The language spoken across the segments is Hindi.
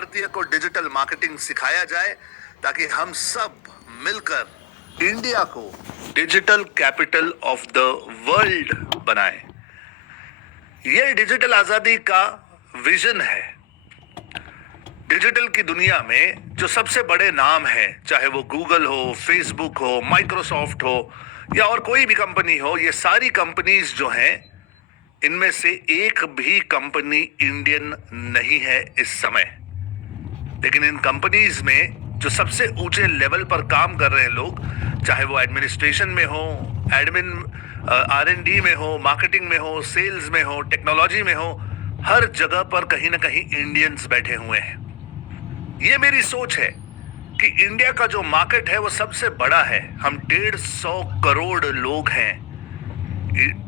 भारतीय को डिजिटल मार्केटिंग सिखाया जाए ताकि हम सब मिलकर इंडिया को digital capital of the world बनाएं। यह डिजिटल आजादी का विजन है। डिजिटल की दुनिया में जो सबसे बड़े नाम हैं, चाहे वो गूगल हो, फेसबुक हो, माइक्रोसॉफ्ट हो या और कोई भी कंपनी हो, ये सारी कंपनीज जो हैं, इनमें से एक भी कंपनी इंडियन नहीं है इस समय। लेकिन इन कंपनीज में जो सबसे ऊंचे लेवल पर काम कर रहे हैं लोग, चाहे वो एडमिनिस्ट्रेशन में हो, R&D में हो, मार्केटिंग में हो, सेल्स में हो, टेक्नोलॉजी में हो, हर जगह पर कहीं ना कहीं इंडियंस बैठे हुए हैं। ये मेरी सोच है कि इंडिया का जो मार्केट है वो सबसे बड़ा है। हम 150 करोड़ लोग हैं।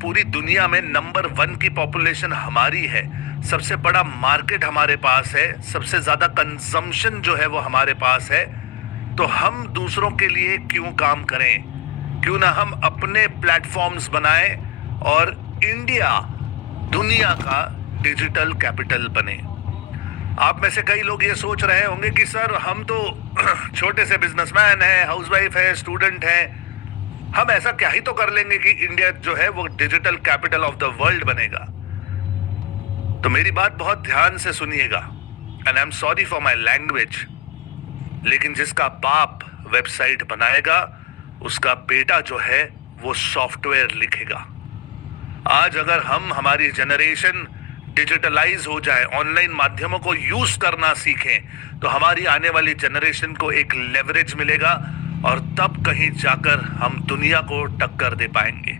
पूरी दुनिया में नंबर 1 की पॉपुलेशन हमारी है। सबसे बड़ा मार्केट हमारे पास है। सबसे ज्यादा कंजम्पशन जो है वो हमारे पास है। तो हम दूसरों के लिए क्यों काम करें? क्यों ना हम अपने प्लेटफॉर्म्स बनाएं और इंडिया दुनिया का डिजिटल कैपिटल बने। आप में से कई लोग ये सोच रहे होंगे कि सर हम तो छोटे से बिजनेसमैन हैं, हाउसवाइफ है, स्टूडेंट हैं, हम ऐसा क्या ही तो कर लेंगे कि इंडिया जो है वो digital capital of the world बनेगा। तो मेरी बात बहुत ध्यान से सुनिएगा, and I am sorry for my language, लेकिन जिसका बाप वेबसाइट बनाएगा उसका बेटा जो है वो सॉफ्टवेयर लिखेगा। आज अगर हमारी जनरेशन डिजिटलाइज हो जाए, ऑनलाइन माध्यमों को यूज करना सीखें, तो हमारी आने वाली जनरेशन को एक लेवरेज मिलेगा और तब कहीं जाकर हम दुनिया को टक्कर दे पाएंगे।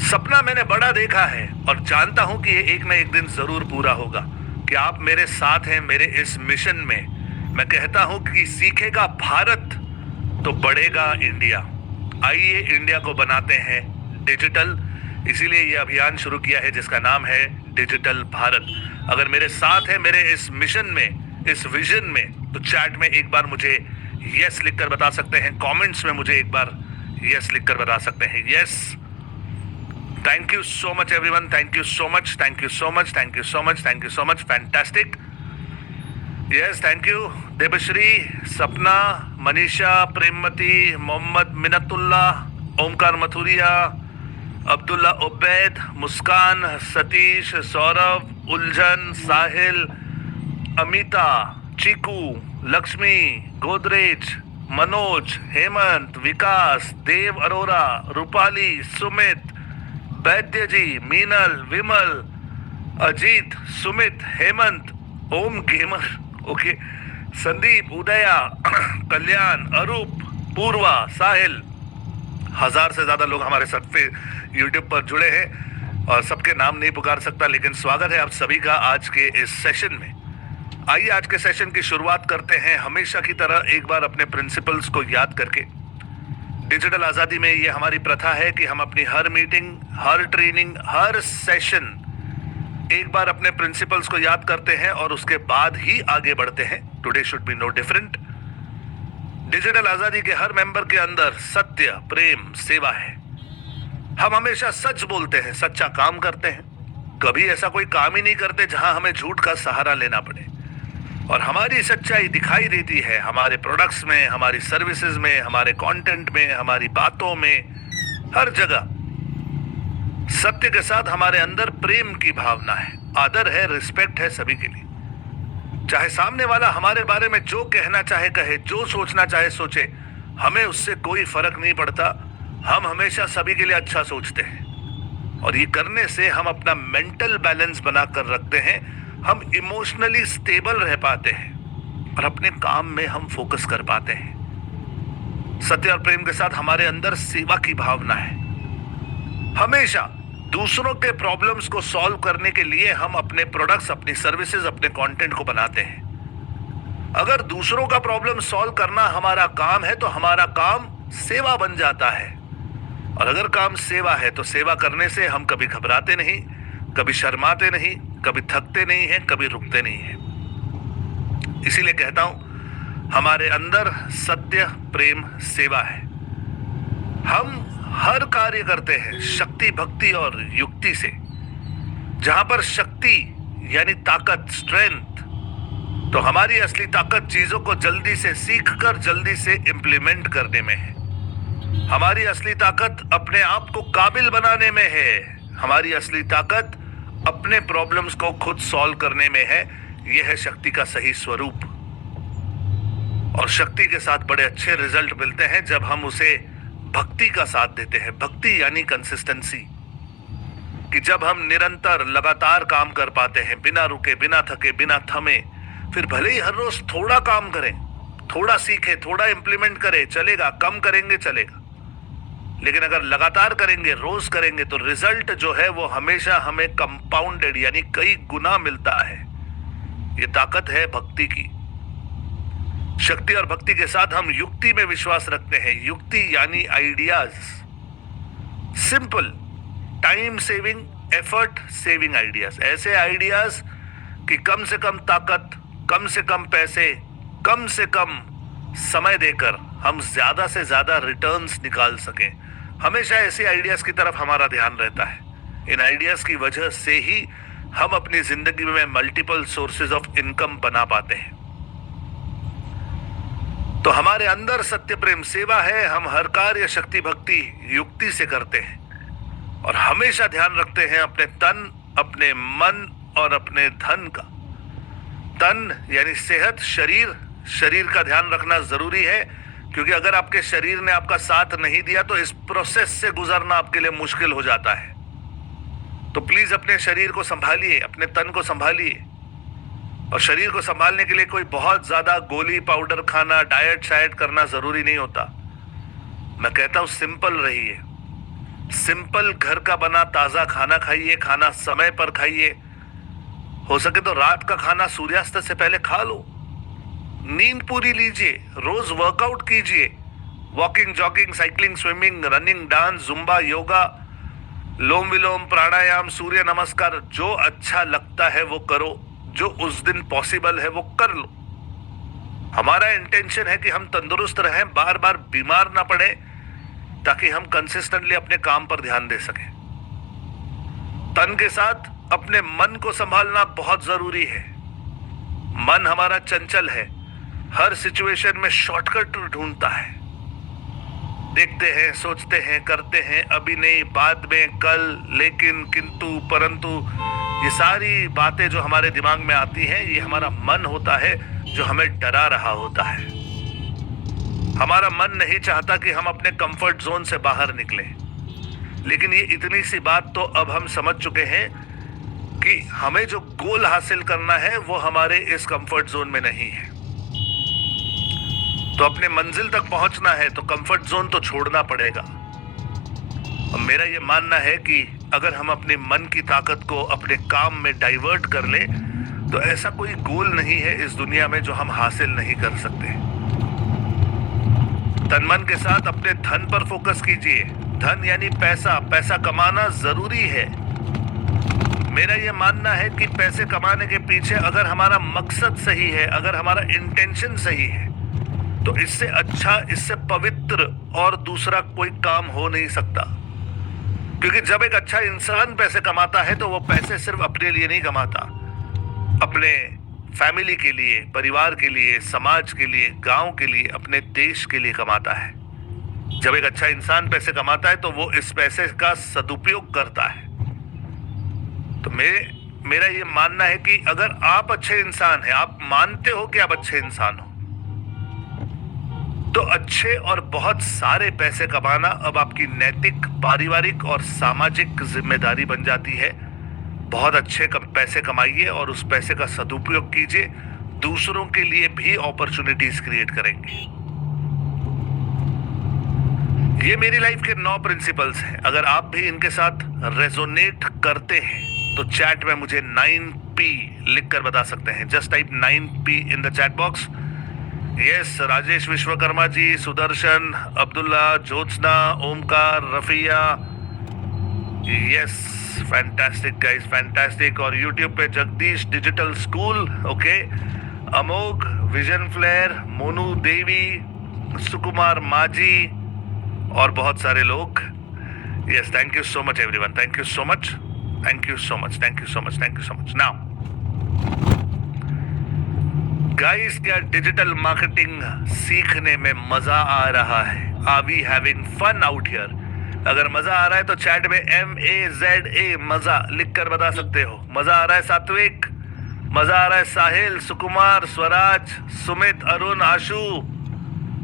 सपना मैंने बड़ा देखा है और जानता हूं कि ये एक ना एक दिन जरूर पूरा होगा। कि आप मेरे साथ हैं मेरे इस मिशन में। मैं कहता हूं कि सीखेगा भारत तो बढ़ेगा इंडिया। आइए इंडिया को बनाते हैं डिजिटल। इसीलिए ये अभियान शुरू किया है जिसका नाम है डिजिटल भारत। अगर मेरे साथ है मेरे इस मिशन में, इस विजन में, तो चैट में एक बार मुझे यस लिखकर बता सकते हैं। कमेंट्स में मुझे एक बार यस लिखकर बता सकते हैं। Yes, thank you so much everyone, thank you so much, thank you so much, thank you so much, thank you so much, fantastic. Yes, thank you. Devshree, Sapna, Manisha, प्रेममती, Mohammad मिनतुल्ला, Omkar Mathuria, Abdullah Ubaid, मुस्कान, सतीश, सौरभ, उलझन, साहिल, अमिता, चीकू, लक्ष्मी, गोदरेज, मनोज, हेमंत, विकास, देव अरोरा, रूपाली, सुमित, वैद्य जी, मीनल, विमल, अजीत, सुमित, हेमंत, ओम गेमर, ओके, संदीप, उदया, कल्याण, अरूप, पूर्वा, साहिल, 1000 से ज्यादा लोग हमारे साथ पे यूट्यूब पर जुड़े हैं और सबके नाम नहीं पुकार सकता, लेकिन स्वागत है आप सभी का आज के इस सेशन में। आइए आज के सेशन की शुरुआत करते हैं हमेशा की तरह एक बार अपने प्रिंसिपल्स को याद करके। डिजिटल आजादी में ये हमारी प्रथा है कि हम अपनी हर मीटिंग, हर ट्रेनिंग, हर सेशन एक बार अपने प्रिंसिपल्स को याद करते हैं और उसके बाद ही आगे बढ़ते हैं। Today should be no different. Digital आजादी के हर मेंबर के अंदर सत्य, प्रेम, सेवा है। हम हमेशा सच बोलते हैं, सच्चा काम करते हैं। कभी ऐसा कोई काम ही नहीं करते जहां हमें झूठ का सहारा लेना पड़े। और हमारी सच्चाई दिखाई देती है हमारे प्रोडक्ट्स में, हमारी सर्विसेज में, हमारे कंटेंट में, हमारी बातों में, हर जगह। सत्य के साथ हमारे अंदर प्रेम की भावना है, आदर है, रिस्पेक्ट है सभी के लिए। चाहे सामने वाला हमारे बारे में जो कहना चाहे कहे, जो सोचना चाहे सोचे, हमें उससे कोई फर्क नहीं पड़ता। हम हमेशा सभी के लिए अच्छा सोचते हैं और ये करने से हम अपना मेंटल बैलेंस बनाकर रखते हैं। हम इमोशनली स्टेबल रह पाते हैं और अपने काम में हम फोकस कर पाते हैं। सत्य और प्रेम के साथ हमारे अंदर सेवा की भावना है। हमेशा दूसरों के प्रॉब्लम्स को सॉल्व करने के लिए हम अपने प्रोडक्ट्स, अपनी सर्विसेज, अपने कंटेंट को बनाते हैं। अगर दूसरों का प्रॉब्लम सॉल्व करना हमारा काम है तो हमारा काम सेवा बन जाता है। और अगर काम सेवा है तो सेवा करने से हम कभी घबराते नहीं, कभी शर्माते नहीं, कभी थकते नहीं हैं, कभी रुकते नहीं हैं। इसीलिए कहता हूं हमारे अंदर सत्य, प्रेम, सेवा है। हम हर कार्य करते हैं शक्ति, भक्ति और युक्ति से। जहां पर शक्ति यानी ताकत, स्ट्रेंथ, तो हमारी असली ताकत चीजों को जल्दी से सीखकर जल्दी से इंप्लीमेंट करने में है। हमारी असली ताकत अपने आप को काबिल बनाने में है। हमारी असली ताकत अपने प्रॉब्लम्स को खुद सॉल्व करने में है। यह है शक्ति का सही स्वरूप। और शक्ति के साथ बड़े अच्छे रिजल्ट मिलते हैं जब हम उसे भक्ति का साथ देते हैं। भक्ति यानी कंसिस्टेंसी, कि जब हम निरंतर लगातार काम कर पाते हैं, बिना रुके, बिना थके, बिना थमे, फिर भले ही हर रोज थोड़ा काम करें, थोड़ा सीखें, थोड़ा इंप्लीमेंट करें, चलेगा, कम करेंगे चलेगा, लेकिन अगर लगातार करेंगे, रोज करेंगे, तो रिजल्ट जो है वो हमेशा हमें कंपाउंडेड यानी कई गुना मिलता है। ये ताकत है भक्ति की। शक्ति और भक्ति के साथ हम युक्ति में विश्वास रखते हैं। युक्ति यानी ideas, simple, time saving, effort saving ideas. ऐसे आइडियाज कि कम से कम ताकत, कम से कम पैसे, कम से कम समय देकर हम ज्यादा से ज्यादा रिटर्न्स निकाल सकें। हमेशा ऐसे आइडियाज की तरफ हमारा ध्यान रहता है। इन आइडियाज की वजह से ही हम अपनी जिंदगी में मल्टीपल सोर्सेज ऑफ इनकम बना पाते हैं। तो हमारे अंदर सत्य, प्रेम, सेवा है। हम हर कार्य शक्ति भक्ति युक्ति से करते हैं और हमेशा ध्यान रखते हैं अपने तन, अपने मन और अपने धन का। तन यानी सेहत, शरीर, शरीर का ध्यान रखना जरूरी है, क्योंकि अगर आपके शरीर ने आपका साथ नहीं दिया तो इस प्रोसेस से गुजरना आपके लिए मुश्किल हो जाता है। तो प्लीज अपने शरीर को संभालिए, अपने तन को संभालिए। और शरीर को संभालने के लिए कोई बहुत ज्यादा गोली पाउडर खाना, डाइट शाइट करना जरूरी नहीं होता। मैं कहता हूं सिंपल रहिए। सिंपल घर का बना ताजा खाना खाइए, खाना समय पर खाइए। हो सके तो रात का खाना सूर्यास्त से पहले खा लो। नींद पूरी लीजिए, रोज वर्कआउट कीजिए, walking, jogging, cycling, swimming, running, dance, zumba, yoga, lom vilom, pranayama, Surya Namaskar, जो अच्छा लगता है वो करो, जो उस दिन पॉसिबल है वो कर लो। हमारा इंटेंशन है कि हम तंदुरुस्त रहें, बार बार बीमार ना पड़े, ताकि हम कंसिस्टेंटली अपने काम पर ध्यान दे सकें। तन के साथ अपने मन को संभालना बहुत जरूरी है। मन हमारा चंचल है, हर सिचुएशन में शॉर्टकट ढूंढता है। देखते हैं, सोचते हैं, करते हैं, अभी नहीं, बाद में, कल, लेकिन, किंतु, परंतु, ये सारी बातें जो हमारे दिमाग में आती हैं, ये हमारा मन होता है जो हमें डरा रहा होता है। हमारा मन नहीं चाहता कि हम अपने कंफर्ट जोन से बाहर निकलें। लेकिन ये इतनी सी बात तो अब हम समझ चुके हैं कि हमें जो गोल हासिल करना है वो हमारे इस कंफर्ट जोन में नहीं है। तो अपने मंजिल तक पहुंचना है तो कंफर्ट जोन तो छोड़ना पड़ेगा। और मेरा ये मानना है कि अगर हम अपने मन की ताकत को अपने काम में डाइवर्ट कर ले तो ऐसा कोई गोल नहीं है इस दुनिया में जो हम हासिल नहीं कर सकते। तन मन के साथ अपने धन पर फोकस कीजिए। धन यानी पैसा, पैसा कमाना जरूरी है। मेरा यह मानना है कि पैसे कमाने के पीछे अगर हमारा मकसद सही है, अगर हमारा इंटेंशन सही है, तो इससे अच्छा, इससे पवित्र और दूसरा कोई काम हो नहीं सकता। क्योंकि जब एक अच्छा इंसान पैसे कमाता है तो वो पैसे सिर्फ अपने लिए नहीं कमाता, अपने फैमिली के लिए, परिवार के लिए, समाज के लिए, गांव के लिए, अपने देश के लिए कमाता है। जब एक अच्छा इंसान पैसे कमाता है तो वो इस पैसे का सदुपयोग करता है। तो मेरा ये मानना है कि अगर आप अच्छे इंसान हैं, आप मानते हो कि आप अच्छे इंसान हो, तो अच्छे और बहुत सारे पैसे कमाना अब आपकी नैतिक, पारिवारिक और सामाजिक जिम्मेदारी बन जाती है। बहुत अच्छे पैसे कमाइए और उस पैसे का सदुपयोग कीजिए, दूसरों के लिए भी अपॉर्चुनिटीज क्रिएट करेंगे। ये मेरी लाइफ के 9 प्रिंसिपल्स हैं। अगर आप भी इनके साथ रेजोनेट करते हैं तो चैट में मुझे 9P लिखकर बता सकते हैं। Just type 9P in the chat box. Yes, Rajesh Vishwakarma ji, Sudarshan, Abdullah, Jyotsna, Omkar, Rafiya, yes, fantastic guys, fantastic. और यूट्यूब पे Jagdish digital school, okay, Amogh, vision flair, Monu Devi, Sukumar Majhi और बहुत सारे लोग। Yes, thank you so much everyone, thank you so much, thank you so much, thank you so much, thank you so much. Now guys, क्या डिजिटल मार्केटिंग सीखने में मजा आ रहा है? Are we having fun out here? अगर मजा आ रहा है तो चैट में MAZA मजा लिख कर बता सकते हो। मजा आ रहा है सात्विक, मजा आ रहा है Sahil, Sukumar, Swaraj, Sumit, Arun, Ashu,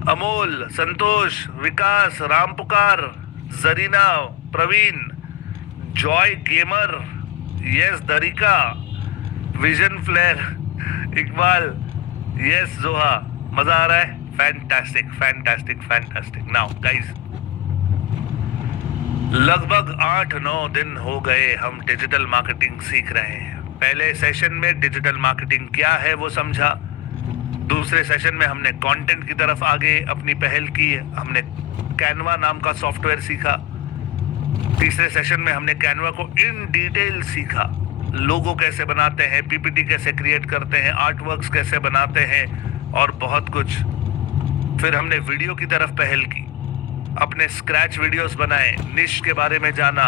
Amol, Santosh, Vikas, Rampukar, Zarina, Praveen, joy gamer, yes Darika, vision flair, Iqbal, yes Zoha. मजा आ रहा है? Fantastic fantastic fantastic. Now guys, लगभग 8-9 दिन हो गए हम डिजिटल मार्केटिंग सीख रहे हैं। पहले सेशन में डिजिटल मार्केटिंग क्या है वो समझा, दूसरे सेशन में हमने कंटेंट की तरफ आगे अपनी पहल की, हमने कैनवा नाम का सॉफ्टवेयर सीखा। तीसरे सेशन में हमने कैनवा को इन डिटेल सीखा, लोगो कैसे बनाते हैं, PPT कैसे क्रिएट करते हैं, आर्टवर्क्स कैसे बनाते हैं और बहुत कुछ। फिर हमने वीडियो की तरफ पहल की, अपने स्क्रैच वीडियोस बनाए, निश के बारे में जाना,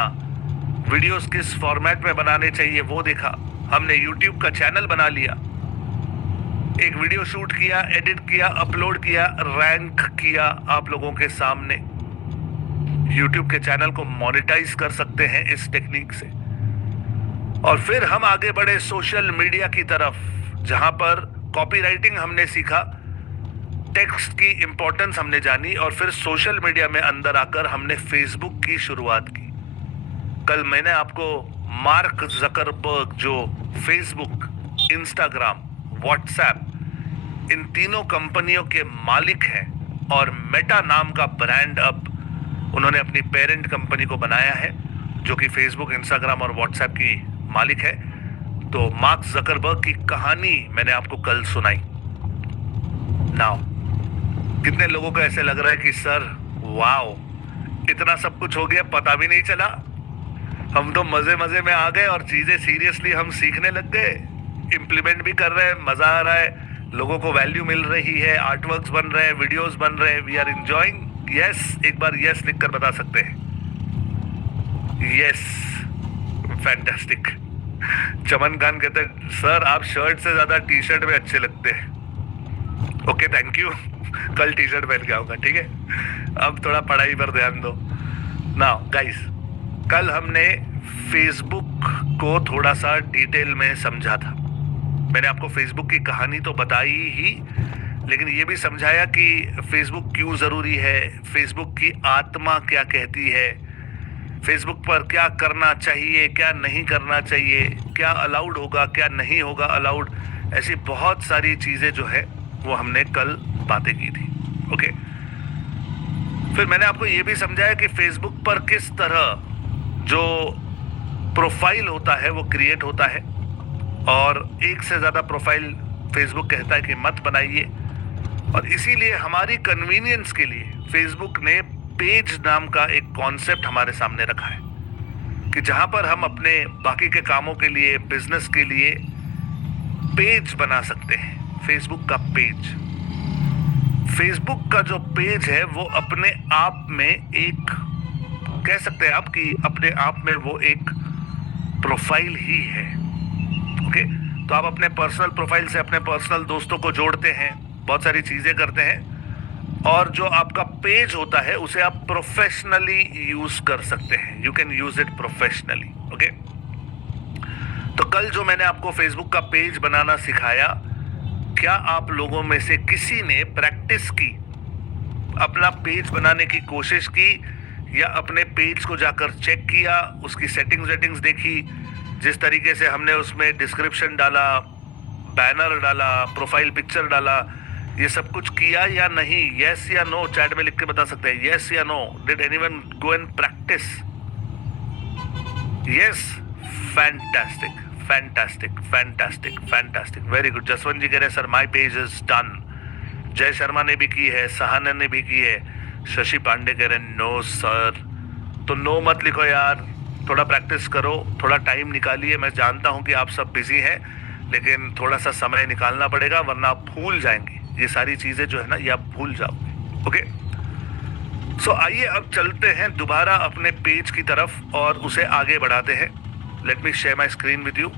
वीडियोस किस फॉर्मेट में बनाने चाहिए वो देखा। हमने यूट्यूब का चैनल बना लिया, एक वीडियो शूट किया, एडिट किया, अपलोड किया, रैंक किया आप लोगों के सामने। यूट्यूब के चैनल को मोनेटाइज कर सकते हैं इस टेक्निक से। और फिर हम आगे बढ़े सोशल मीडिया की तरफ, जहां पर कॉपीराइटिंग हमने सीखा, टेक्स्ट की इंपॉर्टेंस हमने जानी, और फिर सोशल मीडिया में अंदर आकर हमने फेसबुक की शुरुआत की। कल मैंने आपको मार्क जकरबर्ग, जो फेसबुक, इंस्टाग्राम, व्हाट्सएप, इन तीनों कंपनियों के मालिक हैं, और मेटा नाम का ब्रांड अब उन्होंने अपनी पेरेंट कंपनी को बनाया है, जो कि फेसबुक, इंस्टाग्राम और व्हाट्सएप की मालिक है। तो मार्क जकरबर्ग की कहानी मैंने आपको कल सुनाई। नाउ कितने लोगों को ऐसे लग रहा है कि सर वाओ, इतना सब कुछ हो गया, पता भी नहीं चला, हम तो मजे मजे में आ गए और चीजें सीरियसली हम सीखने लग गए, इम्प्लीमेंट भी कर रहे हैं, मजा आ रहा है, लोगों को वैल्यू मिल रही है, आर्टवर्क्स बन रहे हैं, वीडियोस बन रहे हैं, वी आर एंजॉयिंग। यस, एक बार यस लिखकर बता सकते हैं। Yes, fantastic. चमन खान कहते हैं सर आप शर्ट से ज्यादा टी शर्ट में अच्छे लगते हैं। Okay, thank you. कल टी शर्ट पहन के आऊंगा, ठीक है। अब थोड़ा पढ़ाई पर ध्यान दो। नाउ गाइस, कल हमने फेसबुक को थोड़ा सा डिटेल में समझा था। मैंने आपको फेसबुक की कहानी तो बताई ही, लेकिन ये भी समझाया कि फेसबुक क्यों जरूरी है, फेसबुक की आत्मा क्या कहती है, फेसबुक पर क्या करना चाहिए, क्या नहीं करना चाहिए, क्या अलाउड होगा, क्या नहीं होगा अलाउड, ऐसी बहुत सारी चीजें जो है वो हमने कल बातें की थी। ओके, फिर मैंने आपको ये भी समझाया कि फेसबुक पर किस तरह जो प्रोफाइल होता है वो क्रिएट होता है, और एक से ज्यादा प्रोफाइल फेसबुक कहता है कि मत बनाइए। और इसीलिए हमारी कन्वीनियंस के लिए फेसबुक ने पेज नाम का एक कॉन्सेप्ट हमारे सामने रखा है, कि जहां पर हम अपने बाकी के कामों के लिए, बिजनेस के लिए पेज बना सकते हैं। फेसबुक का पेज, फेसबुक का जो पेज है वो अपने आप में एक, कह सकते हैं आप कि अपने आप में वो एक प्रोफाइल ही है। ओके, तो आप अपने पर्सनल प्रोफाइल से अपने पर्सनल दोस्तों को जोड़ते हैं, बहुत सारी चीजें करते हैं, और जो आपका पेज होता है उसे आप प्रोफेशनली यूज कर सकते हैं। You can use it professionally. Okay, तो कल जो मैंने आपको फेसबुक का पेज बनाना सिखाया, क्या आप लोगों में से किसी ने प्रैक्टिस की, अपना पेज बनाने की कोशिश की, या अपने पेज को जाकर चेक किया, उसकी सेटिंग्स देखी, जिस तरीके से हमने उसमें डिस्क्रिप्शन डाला, बैनर डाला, प्रोफाइल पिक्चर डाला, ये सब कुछ किया या नहीं? यस या नो चैट में लिख के बता सकते हैं, यस या no. Did anyone go and practice? Yes, fantastic fantastic fantastic fantastic, very good. Jaswant ji कह रहे हैं sir my page is done. Jay Sharma ने भी की है, सहाना ने भी की है, शशि पांडे कह रहे हैं नो सर। तो नो मत लिखो यार, थोड़ा प्रैक्टिस करो, थोड़ा टाइम निकालिए। मैं जानता हूं कि आप सब बिजी हैं, लेकिन थोड़ा सा समय निकालना पड़ेगा, वरना आप भूल जाएंगे ये सारी चीजें जो है ना, ये आप भूल जाओगे। ओके, सो आइए अब चलते हैं दोबारा अपने पेज की तरफ और उसे आगे बढ़ाते हैं। Let me share my screen with you.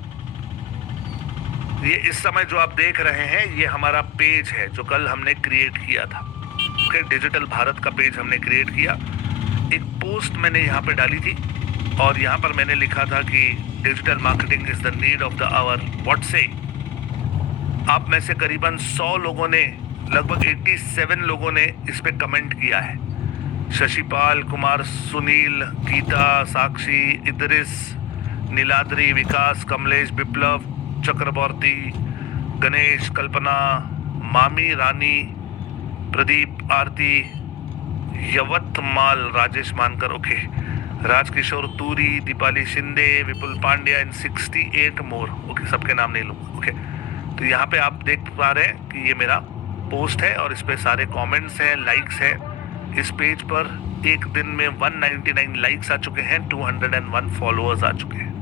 ये इस समय जो आप देख रहे हैं ये हमारा पेज है जो कल हमने क्रिएट किया था। ओके, डिजिटल भारत का पेज हमने क्रिएट किया। एक पोस्ट मैंने यहाँ पे डाली थी और यहाँ पर मैंने लिखा था कि digital marketing is the need of the hour, what say. आप में से करीबन 100 लोगों ने, लगभग 87 लोगों ने इस पे कमेंट किया है। शशिपाल कुमार, सुनील, गीता, साक्षी, इदरिस, नीलाद्री, विकास, कमलेश, विप्लव, चक्रवर्ती, गणेश, कल्पना, मामी, रानी, प्रदीप, आरती, यवतमाल, राजेश मानकर, okay, Rajkishore Turi, Deepali Shinde, Vipul Pandya and 68 more. Okay, सबके नाम नहीं लूँगा। ओके, तो यहाँ पे आप देख पा रहे हैं कि ये मेरा पोस्ट है और इस पे सारे कमेंट्स हैं, लाइक्स हैं। इस पेज पर एक दिन में 199 लाइक्स आ चुके हैं, 201 फॉलोअर्स आ चुके हैं।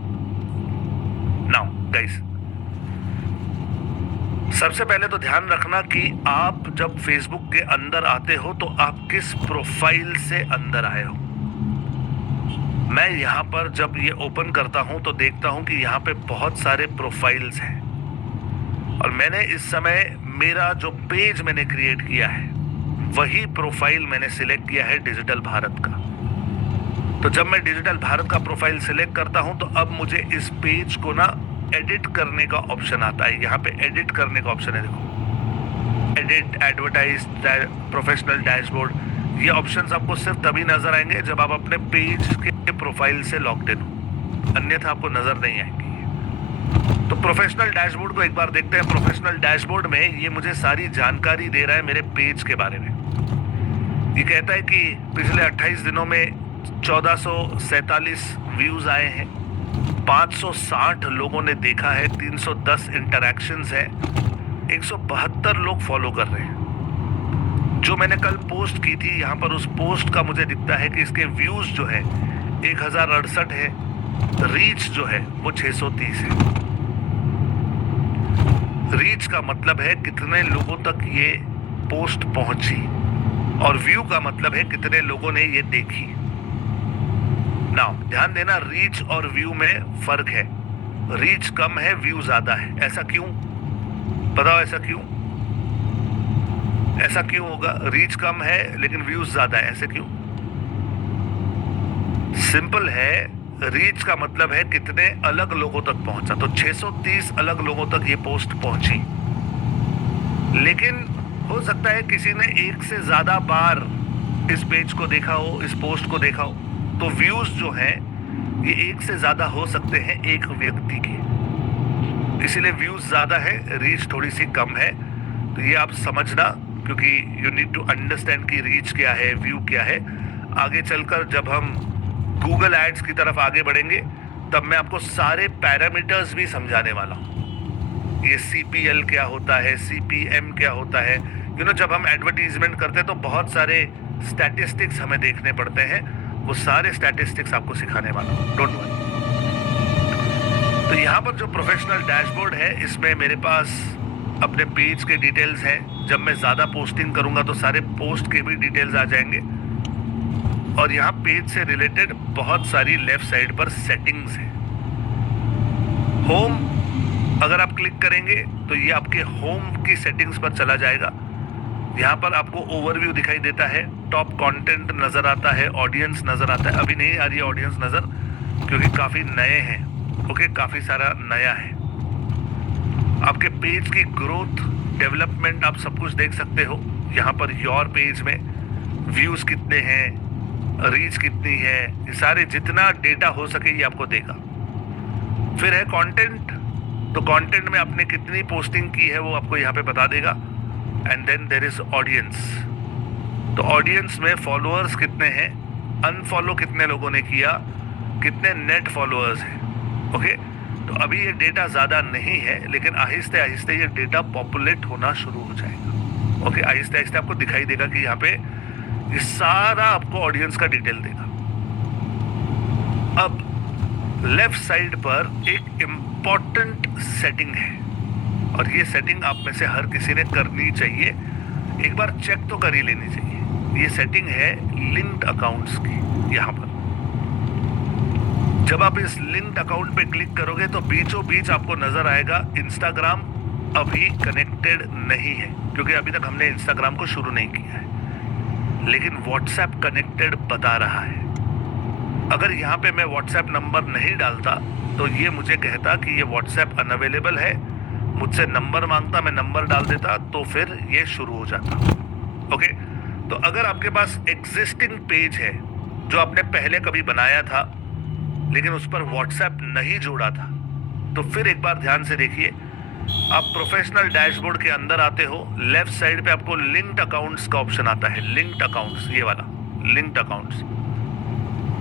नाउ गाइस, सबसे पहले तो ध्यान रखना कि आप जब फेसबुक के अंदर आते हो तो आप किस प्रोफाइल से अंदर आए हो। मैं यहाँ पर जब ये ओपन करता हूँ तो देखता हूँ कि यहाँ पे बहुत सारे प्रोफाइल्स हैं और मैंने इस समय मेरा जो पेज मैंने क्रिएट किया है वही प्रोफाइल मैंने सिलेक्ट किया है डिजिटल भारत का। तो जब मैं डिजिटल भारत का प्रोफाइल सिलेक्ट करता हूं तो अब मुझे इस पेज को ना एडिट करने का ऑप्शन आता है। यहाँ पे एडिट करने का ऑप्शन है, देखो, एडिट, एडवर्टाइज, प्रोफेशनल डैशबोर्ड। ये ऑप्शंस आपको सिर्फ तभी नजर आएंगे जब आप अपने पेज के प्रोफाइल से लॉग्ड इन हो, अन्यथा आपको नजर नहीं आएंगे। तो प्रोफेशनल डैशबोर्ड को एक बार देखते हैं। प्रोफेशनल डैशबोर्ड में ये मुझे सारी जानकारी दे रहा है मेरे पेज के बारे में। ये कहता है कि पिछले 28 दिनों में 1447 व्यूज आए हैं, 560 लोगों ने देखा है, 310 इंटरैक्शंस है, 172 लोग फॉलो कर रहे हैं। जो मैंने कल पोस्ट की थी यहाँ पर, उस पोस्ट का मुझे दिखता है कि इसके व्यूज जो है 1068 है, रीच जो है वो 630 है। रीच का मतलब है कितने लोगों तक ये पोस्ट पहुंची और व्यू का मतलब है कितने लोगों ने ये देखी। नाउ ध्यान देना, रीच और व्यू में फर्क है। रीच कम है, व्यू ज्यादा है। ऐसा क्यों? बताओ, ऐसा क्यों? ऐसा क्यों होगा? रीच कम है लेकिन व्यूज ज्यादा है, ऐसे क्यों? सिंपल है, रीच का मतलब है कितने अलग लोगों तक पहुंचा। तो 630 अलग लोगों तक ये पोस्ट पहुंची, लेकिन हो सकता है किसी ने एक से ज्यादा बार इस पेज को देखा हो, इस पोस्ट को देखा हो, तो व्यूज जो हैं ये एक से ज्यादा हो सकते हैं एक व्यक्ति के, इसीलिए व्यूज ज्यादा है, रीच थोड़ी सी कम है। तो ये आप समझना, क्योंकि यू नीड टू अंडरस्टैंड कि रीच क्या है, व्यू क्या है। आगे चलकर जब हम गूगल एड्स की तरफ आगे बढ़ेंगे तब मैं आपको सारे पैरामीटर्स भी समझाने वाला हूँ। ये CPL क्या होता है, CPM क्या होता है। जब हम एडवर्टीजमेंट करते हैं तो बहुत सारे स्टैटिस्टिक्स हमें देखने पड़ते हैं, वो सारे स्टैटिस्टिक्स आपको सिखाने वाला हूँ, डोंट वरी। तो यहाँ पर जो प्रोफेशनल डैशबोर्ड है, इसमें मेरे पास अपने पेज के डिटेल्स हैं। जब मैं ज़्यादा पोस्टिंग करूँगा तो सारे पोस्ट के भी डिटेल्स आ जाएंगे। और यहाँ पेज से रिलेटेड बहुत सारी लेफ्ट साइड पर सेटिंग्स हैं। होम अगर आप क्लिक करेंगे तो ये आपके होम की सेटिंग्स पर चला जाएगा। यहाँ पर आपको ओवरव्यू दिखाई देता है, टॉप कंटेंट नज़र आता है, ऑडियंस नज़र आता है। अभी नहीं आ रही है ऑडियंस नज़र, क्योंकि काफ़ी नए हैं। ओके, काफ़ी सारा नया है। आपके पेज की ग्रोथ, डेवलपमेंट, आप सब कुछ देख सकते हो। यहाँ पर योर पेज में व्यूज़ कितने हैं, रीच कितनी है, ये सारे जितना डेटा हो सके ये आपको देगा। फिर है कंटेंट, तो कंटेंट में आपने कितनी पोस्टिंग की है वो आपको यहाँ पे बता देगा। And then there is audience, तो ऑडियंस में फॉलोअर्स कितने हैं, अनफॉलो कितने लोगों ने किया, कितने नेट फॉलोअर्स हैं। ओके, तो अभी ये डेटा ज़्यादा नहीं है, लेकिन आहिस्ते आहिस्ते ये डेटा पॉपुलेट होना शुरू हो जाएगा। ओके, आहिस्ते आहिस्ते आपको दिखाई देगा कि यहाँ पे ये सारा आपको ऑडियंस का डिटेल देगा। अब लेफ्ट साइड पर एक इम्पॉर्टेंट सेटिंग है और ये सेटिंग आप में से हर किसी ने करनी चाहिए, एक बार चेक तो कर ही लेनी चाहिए। ये सेटिंग है लिंक्ड अकाउंट्स की। यहाँ पर जब आप इस लिंक्ड अकाउंट पे क्लिक करोगे तो बीचों बीच आपको नजर आएगा इंस्टाग्राम अभी कनेक्टेड नहीं है, क्योंकि अभी तक हमने इंस्टाग्राम को शुरू नहीं किया है, लेकिन व्हाट्सएप कनेक्टेड बता रहा है। अगर यहाँ पे मैं व्हाट्सएप नंबर नहीं डालता तो ये मुझे कहता कि ये व्हाट्सएप अनअवेलेबल है, मुझसे नंबर मांगता, मैं नंबर डाल देता तो फिर ये शुरू हो जाता। ओके, तो अगर आपके पास एग्जिस्टिंग पेज है जो आपने पहले कभी बनाया था लेकिन उस पर व्हाट्सएप नहीं जोड़ा था, तो फिर एक बार ध्यान से देखिए, आप प्रोफेशनल डैशबोर्ड के अंदर आते हो, लेफ्ट साइड पे आपको लिंक्ड अकाउंट्स का ऑप्शन आता है, लिंक्ड अकाउंट्स, ये वाला लिंक्ड अकाउंट्स।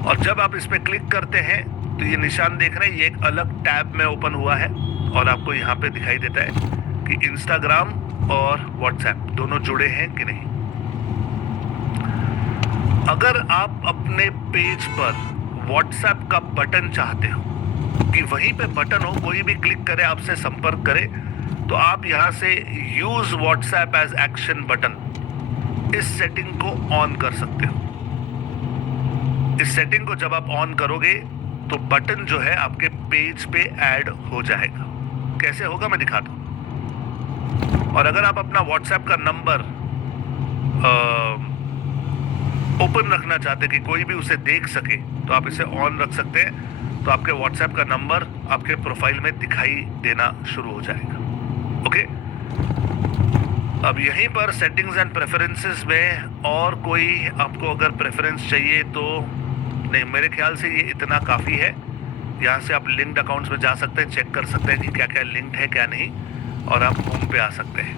और जब आप इस पे क्लिक करते हैं तो ये निशान देख रहे हैं, ये एक अलग टैब में ओपन हुआ है और आपको यहाँ पे दिखाई देता है कि इंस्टाग्राम और व्हाट्सएप दोनों जुड़े हैं कि नहीं। अगर आप अपने पेज पर व्हाट्सएप का बटन चाहते हो कि वहीं पे बटन हो, कोई भी क्लिक करे, आपसे संपर्क करे, तो आप यहां से use WhatsApp as action button, इस सेटिंग को ऑन कर सकते हो। इस सेटिंग को जब आप ऑन करोगे तो बटन जो है आपके पेज पे ऐड हो जाएगा। कैसे होगा मैं दिखाता हूं। और अगर आप अपना व्हाट्सएप का नंबर ओपन रखना चाहते कि कोई भी उसे देख सके, तो आप इसे ऑन रख सकते हैं, तो आपके व्हाट्सएप का नंबर आपके प्रोफाइल में दिखाई देना शुरू हो जाएगा। ओके, अब यहीं पर सेटिंग्स एंड प्रेफरेंसेस में और कोई आपको अगर प्रेफरेंस चाहिए तो नहीं, मेरे ख्याल से ये इतना काफ़ी है। यहाँ से आप लिंक्ड अकाउंट्स में जा सकते हैं, चेक कर सकते हैं कि क्या क्या लिंक्ड है क्या नहीं, और आप होम पे आ सकते हैं।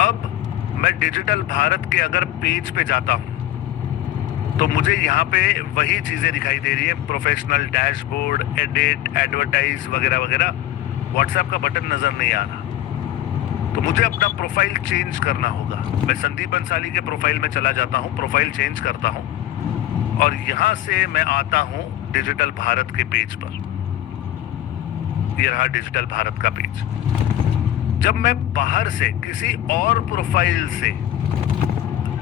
अब मैं डिजिटल भारत के अगर पेज पे जाता हूं तो मुझे यहाँ पे वही चीजें दिखाई दे रही है, प्रोफेशनल डैशबोर्ड, एडिट, एडवर्टाइज वगैरह वगैरह। व्हाट्सएप का बटन नजर नहीं आ रहा, तो मुझे अपना प्रोफाइल चेंज करना होगा। मैं संदीप बंसाली के प्रोफाइल में चला जाता हूँ, प्रोफाइल चेंज करता हूँ और यहाँ से मैं आता हूँ डिजिटल भारत के पेज पर। ये रहा डिजिटल भारत का पेज। जब मैं बाहर से किसी और प्रोफाइल से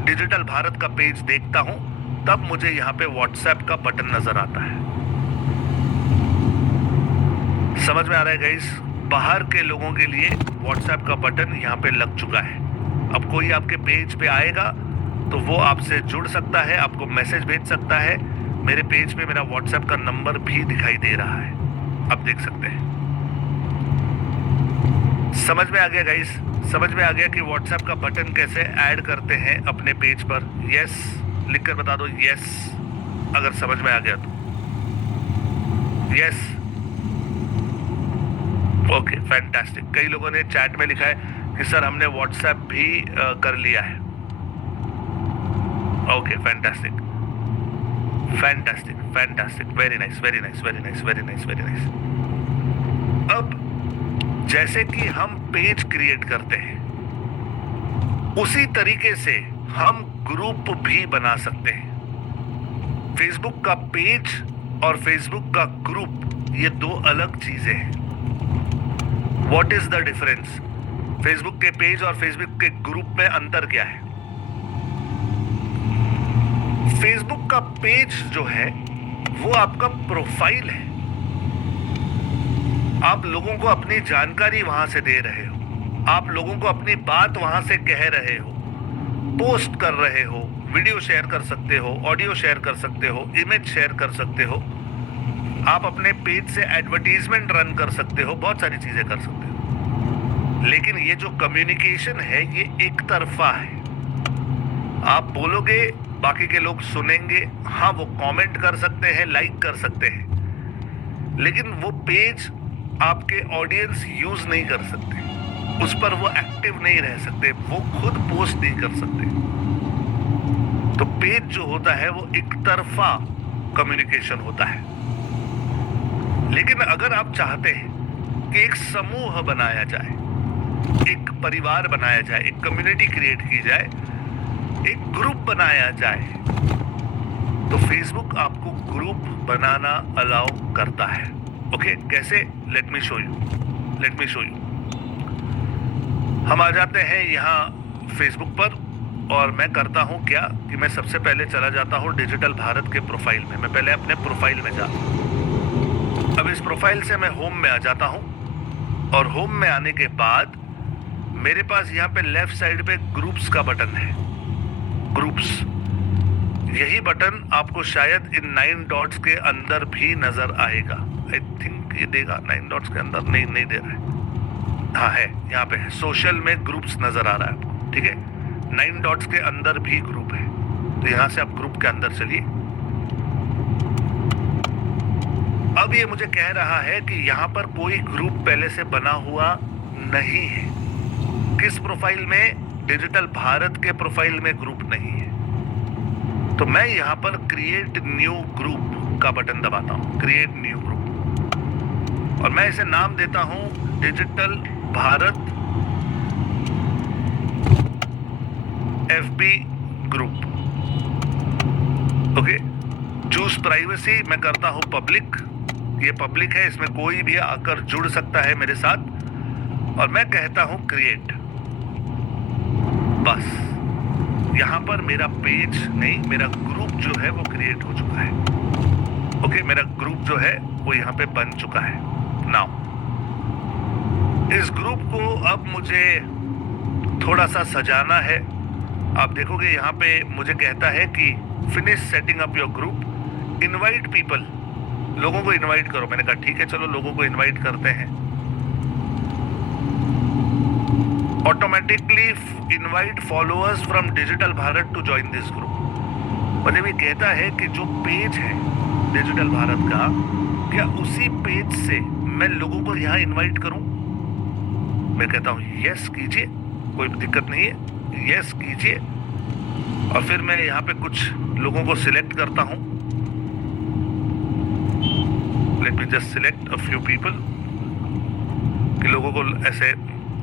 डिजिटल भारत का पेज देखता हूं, तब मुझे यहां पे व्हाट्सएप का बटन नजर आता है। समझ में आ रहा है गाइस? बाहर के लोगों के लिए व्हाट्सएप का बटन यहां पे लग चुका है। अब कोई आपके पेज पे आएगा तो वो आपसे जुड़ सकता है, आपको मैसेज भेज सकता है। मेरे पेज पे मेरा व्हाट्सएप का नंबर भी दिखाई दे रहा है, आप देख सकते हैं। समझ में आ गया गाइस? समझ में आ गया कि व्हाट्सएप का बटन कैसे ऐड करते हैं अपने पेज पर? यस लिखकर बता दो, यस अगर समझ में आ गया तो। Yes, okay, fantastic. कई लोगों ने चैट में लिखा है कि सर हमने व्हाट्सएप भी कर लिया है। Okay, fantastic fantastic fantastic, very nice very nice very nice very nice very nice. अब जैसे कि हम पेज क्रिएट करते हैं, उसी तरीके से हम ग्रुप भी बना सकते हैं। फेसबुक का पेज और फेसबुक का ग्रुप ये दो अलग चीजें हैं। What is the difference? Facebook के पेज और फेसबुक के ग्रुप में अंतर क्या है? फेसबुक का पेज जो है वो आपका प्रोफाइल है। आप लोगों को अपनी जानकारी वहां से दे रहे हो, आप लोगों को अपनी बात वहां से कह रहे हो, पोस्ट कर रहे हो, वीडियो शेयर कर सकते हो, ऑडियो शेयर कर सकते हो, इमेज शेयर कर सकते हो, आप अपने पेज से एडवर्टीजमेंट रन कर सकते हो, बहुत सारी चीजें कर सकते हो। लेकिन ये जो कम्युनिकेशन है ये एक तरफा है। आप बोलोगे, बाकी के लोग सुनेंगे, हाँ वो कमेंट कर सकते हैं, लाइक कर सकते हैं, लेकिन वो पेज आपके ऑडियंस यूज नहीं कर सकते, उस पर वो एक्टिव नहीं रह सकते, वो खुद पोस्ट नहीं कर सकते। तो पेज जो होता है वो एक तरफा कम्युनिकेशन होता है। लेकिन अगर आप चाहते हैं कि एक समूह बनाया जाए, एक परिवार बनाया जाए, एक कम्युनिटी क्रिएट की जाए, एक ग्रुप बनाया जाए, तो फेसबुक आपको ग्रुप बनाना अलाउ करता है। ओके, कैसे? Let me show you. हम आ जाते हैं यहाँ फेसबुक पर और मैं करता हूँ क्या कि मैं सबसे पहले चला जाता हूँ डिजिटल भारत के प्रोफाइल में। मैं पहले अपने प्रोफाइल में जाता हूँ। अब इस प्रोफाइल से मैं होम में आ जाता हूँ और होम में आने के बाद मेरे पास यहाँ पे लेफ्ट साइड पे ग्रुप्स का बटन है, ग्रुप्स। यही बटन आपको शायद इन 9 डॉट्स के अंदर भी नजर आएगा। आई थिंक ये देगा 9 डॉट्स के अंदर, नहीं दे रहा है। हाँ है, यहाँ पे है, सोशल में ग्रुप्स नजर आ रहा है आपको, ठीक है। 9 डॉट्स के अंदर भी ग्रुप है, तो यहाँ से आप ग्रुप के अंदर चलिए। अब ये मुझे कह रहा है कि यहाँ पर कोई ग्रुप पहले से बना हुआ नहीं है। किस प्रोफाइल में? डिजिटल भारत के प्रोफाइल में ग्रुप नहीं है। तो मैं यहाँ पर क्रिएट न्यू ग्रुप का बटन दबाता हूँ, क्रिएट न्यू ग्रुप, और मैं इसे नाम देता हूँ digital Bharat FB group. Okay, choose privacy मैं करता हूँ पब्लिक। ये पब्लिक है, इसमें कोई भी आकर जुड़ सकता है मेरे साथ, और मैं कहता हूँ क्रिएट। बस यहाँ पर मेरा पेज नहीं, मेरा ग्रुप जो है वो क्रिएट हो चुका है। ओके, मेरा ग्रुप जो है वो यहाँ पे बन चुका है। नाउ इस ग्रुप को अब मुझे थोड़ा सा सजाना है। आप देखोगे यहाँ पे मुझे कहता है कि finish setting up your group, invite people, लोगों को इनवाइट करो। मैंने कहा ठीक है, चलो लोगों को इनवाइट करते हैं। Automatically invite followers from digital Bharat to join this group. मतलब ये कहता है कि जो पेज है डिजिटल भारत का, क्या उसी पेज से मैं लोगों को यहाँ इनवाइट करूं? मैं कहता हूँ यस कीजिए, कोई दिक्कत नहीं है, यस कीजिए। और फिर मैं यहाँ पे कुछ लोगों को सिलेक्ट करता हूँ। Late me just select a few people, कि लोगों को ऐसे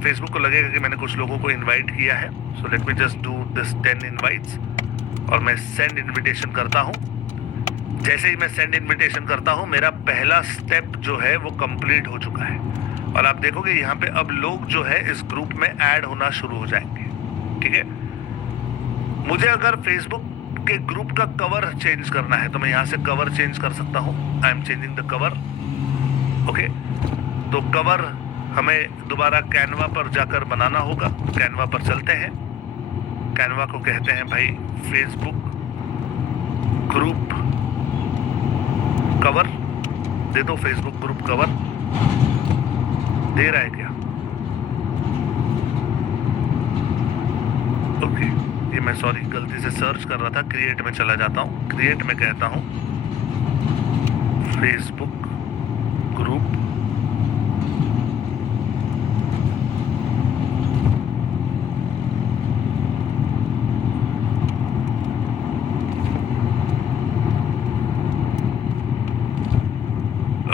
फेसबुक को लगेगा कि मैंने कुछ लोगों को इनवाइट किया है। So let me just do this 10 invites, और मैं सेंड इनविटेशन करता हूँ। जैसे ही मैं सेंड इनविटेशन करता हूँ, मेरा पहला स्टेप जो है वो कंप्लीट हो चुका है, और आप देखोगे यहाँ पे अब लोग जो है इस ग्रुप में ऐड होना शुरू हो जाएंगे। ठीक है, मुझे अगर फेसबुक के ग्रुप का कवर चेंज करना है तो मैं यहाँ से कवर चेंज कर सकता हूँ। I am changing the cover. Okay, तो कवर हमें दोबारा कैनवा पर जाकर बनाना होगा। कैनवा पर चलते हैं। कैनवा को कहते हैं भाई फेसबुक ग्रुप कवर, दे दो फेसबुक ग्रुप कवर। दे रहा है क्या? ओके, ये मैं सॉरी गलती से सर्च कर रहा था। क्रिएट में चला जाता हूँ। क्रिएट में कहता हूँ Facebook group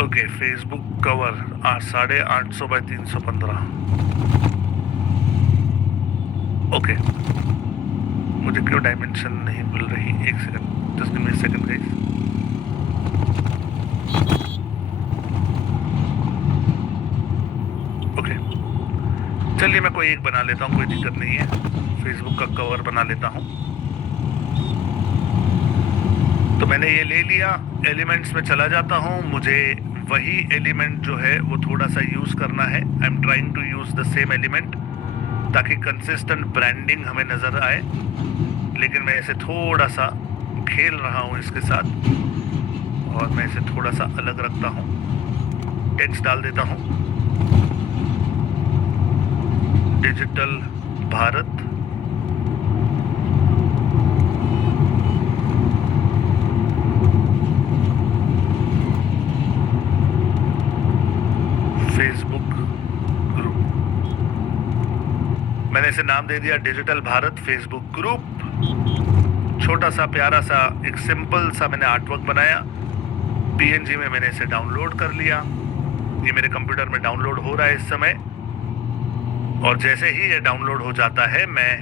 okay, Facebook cover 850 by 315। Okay, मुझे क्यों डायमेंशन नहीं मिल रही? एक second, just give me a second guys. Okay, चलिए मैं कोई एक बना लेता हूँ, कोई दिक्कत नहीं है। फेसबुक का कवर बना लेता हूँ। तो मैंने ये ले लिया। एलिमेंट्स में चला जाता हूँ। मुझे वही एलिमेंट जो है वो थोड़ा सा यूज करना है। I am trying to use the same element ताकि कंसिस्टेंट ब्रांडिंग हमें नजर आए, लेकिन मैं इसे थोड़ा सा खेल रहा हूँ इसके साथ, और मैं इसे थोड़ा सा अलग रखता हूँ। टेक्स्ट डाल देता हूँ, डिजिटल भारत फेसबुक ग्रुप। मैंने इसे नाम दे दिया डिजिटल भारत फेसबुक ग्रुप। छोटा सा प्यारा सा एक सिंपल सा मैंने आर्टवर्क बनाया। PNG में मैंने इसे डाउनलोड कर लिया। ये मेरे कंप्यूटर में डाउनलोड हो रहा है इस समय, और जैसे ही ये डाउनलोड हो जाता है मैं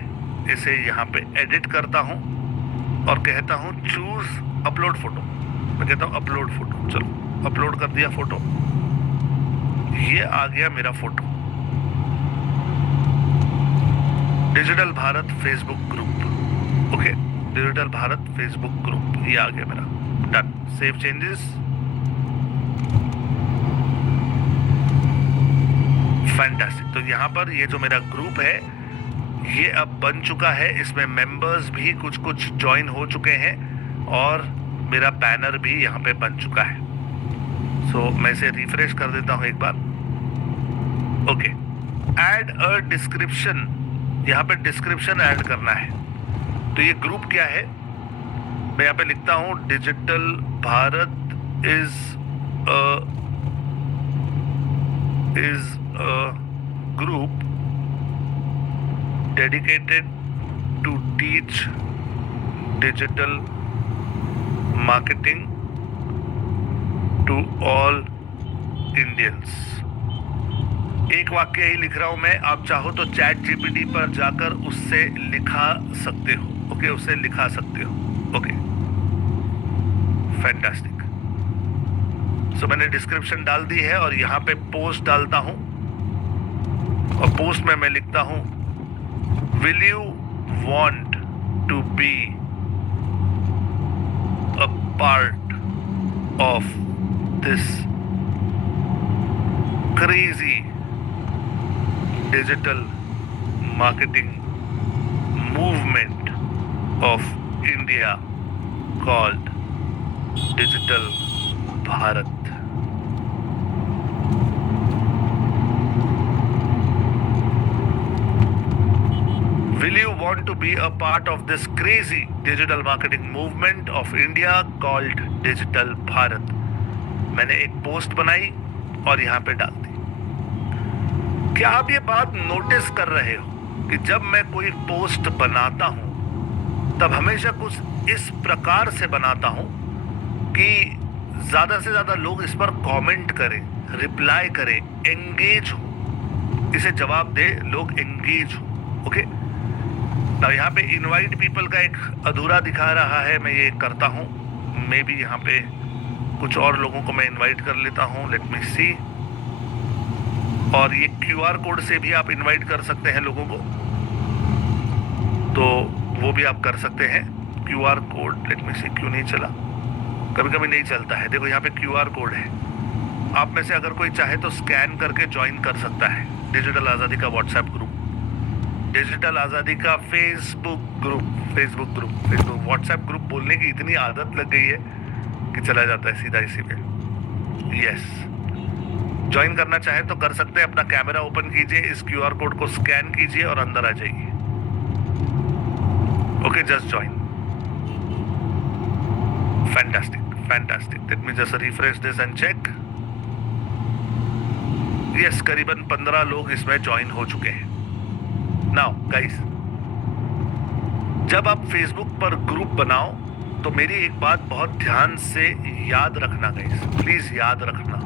इसे यहाँ पे एडिट करता हूँ और कहता हूँ चूज अपलोड फोटो। मैं कहता हूँ अपलोड फोटो। चलो अपलोड कर दिया फोटो। ये आ गया मेरा photo, digital Bharat Facebook group. Okay, digital Bharat Facebook group, ये आ गया मेरा। Done, save changes. फैंटास्टिक। तो यहाँ पर ये जो मेरा ग्रुप है ये अब बन चुका है, इसमें मेंबर्स भी कुछ कुछ ज्वाइन हो चुके हैं और मेरा बैनर भी यहाँ पे बन चुका है। सो मैं इसे रिफ्रेश कर देता हूँ एक बार। ओके, ऐड अ डिस्क्रिप्शन, यहाँ पे डिस्क्रिप्शन ऐड करना है। तो ये ग्रुप क्या है, मैं यहाँ पे लिखता हूँ digital Bharat is a group dedicated to teach digital marketing to all Indians। एक वाक्य ही लिख रहा हूं मैं, आप चाहो तो चैट जीपीटी पर जाकर उससे लिखा सकते हो। ओके, उससे लिखा सकते हो। Okay, fantastic. सो मैंने डिस्क्रिप्शन डाल दी है और यहाँ पे पोस्ट डालता हूँ और पोस्ट में मैं लिखता हूँ will you want to be a part of this crazy digital marketing movement of India called digital Bharat. Will you want to be a part of this crazy digital marketing movement of India called Digital Bharat? मैंने एक पोस्ट बनाई और यहाँ पे डाल दी। क्या आप ये बात नोटिस कर रहे हो कि जब मैं कोई पोस्ट बनाता हूँ तब हमेशा कुछ इस प्रकार से बनाता हूँ कि ज़्यादा से ज़्यादा लोग इस पर कमेंट करें, रिप्लाई करें, एंगेज हो, इसे जवाब दे, लोग एंगेज हो। ओके, अब यहाँ पे इनवाइट पीपल का एक अधूरा दिखा रहा है, मैं ये करता हूँ। मे बी यहाँ पे कुछ और लोगों को मैं इनवाइट कर लेता हूँ। लेट मी सी। और ये क्यूआर कोड से भी आप इनवाइट कर सकते हैं लोगों को, तो वो भी आप कर सकते हैं। QR code, late me see, क्यों नहीं चला, कभी कभी नहीं चलता है। देखो यहाँ पे क्यूआर कोड है, आप में से अगर कोई चाहे तो स्कैन करके ज्वाइन कर सकता है। डिजिटल आज़ादी का व्हाट्सएप ग्रुप, डिजिटल आज़ादी का फेसबुक ग्रुप, व्हाट्सएप ग्रुप बोलने की इतनी आदत लग गई है कि चला जाता है सीधा इसी पे। यस, ज्वाइन करना चाहे तो कर सकते हैं। अपना कैमरा ओपन कीजिए, इस क्यूआर कोड को स्कैन कीजिए और अंदर आ जाइए। Okay, just join. Fantastic. Let me just refresh this and check. Yes, करीबन 15 लोग इसमें ज्वाइन हो चुके हैं। नाउ गाइस, जब आप फेसबुक पर ग्रुप बनाओ तो मेरी एक बात बहुत ध्यान से याद रखना गाइस, प्लीज याद रखना।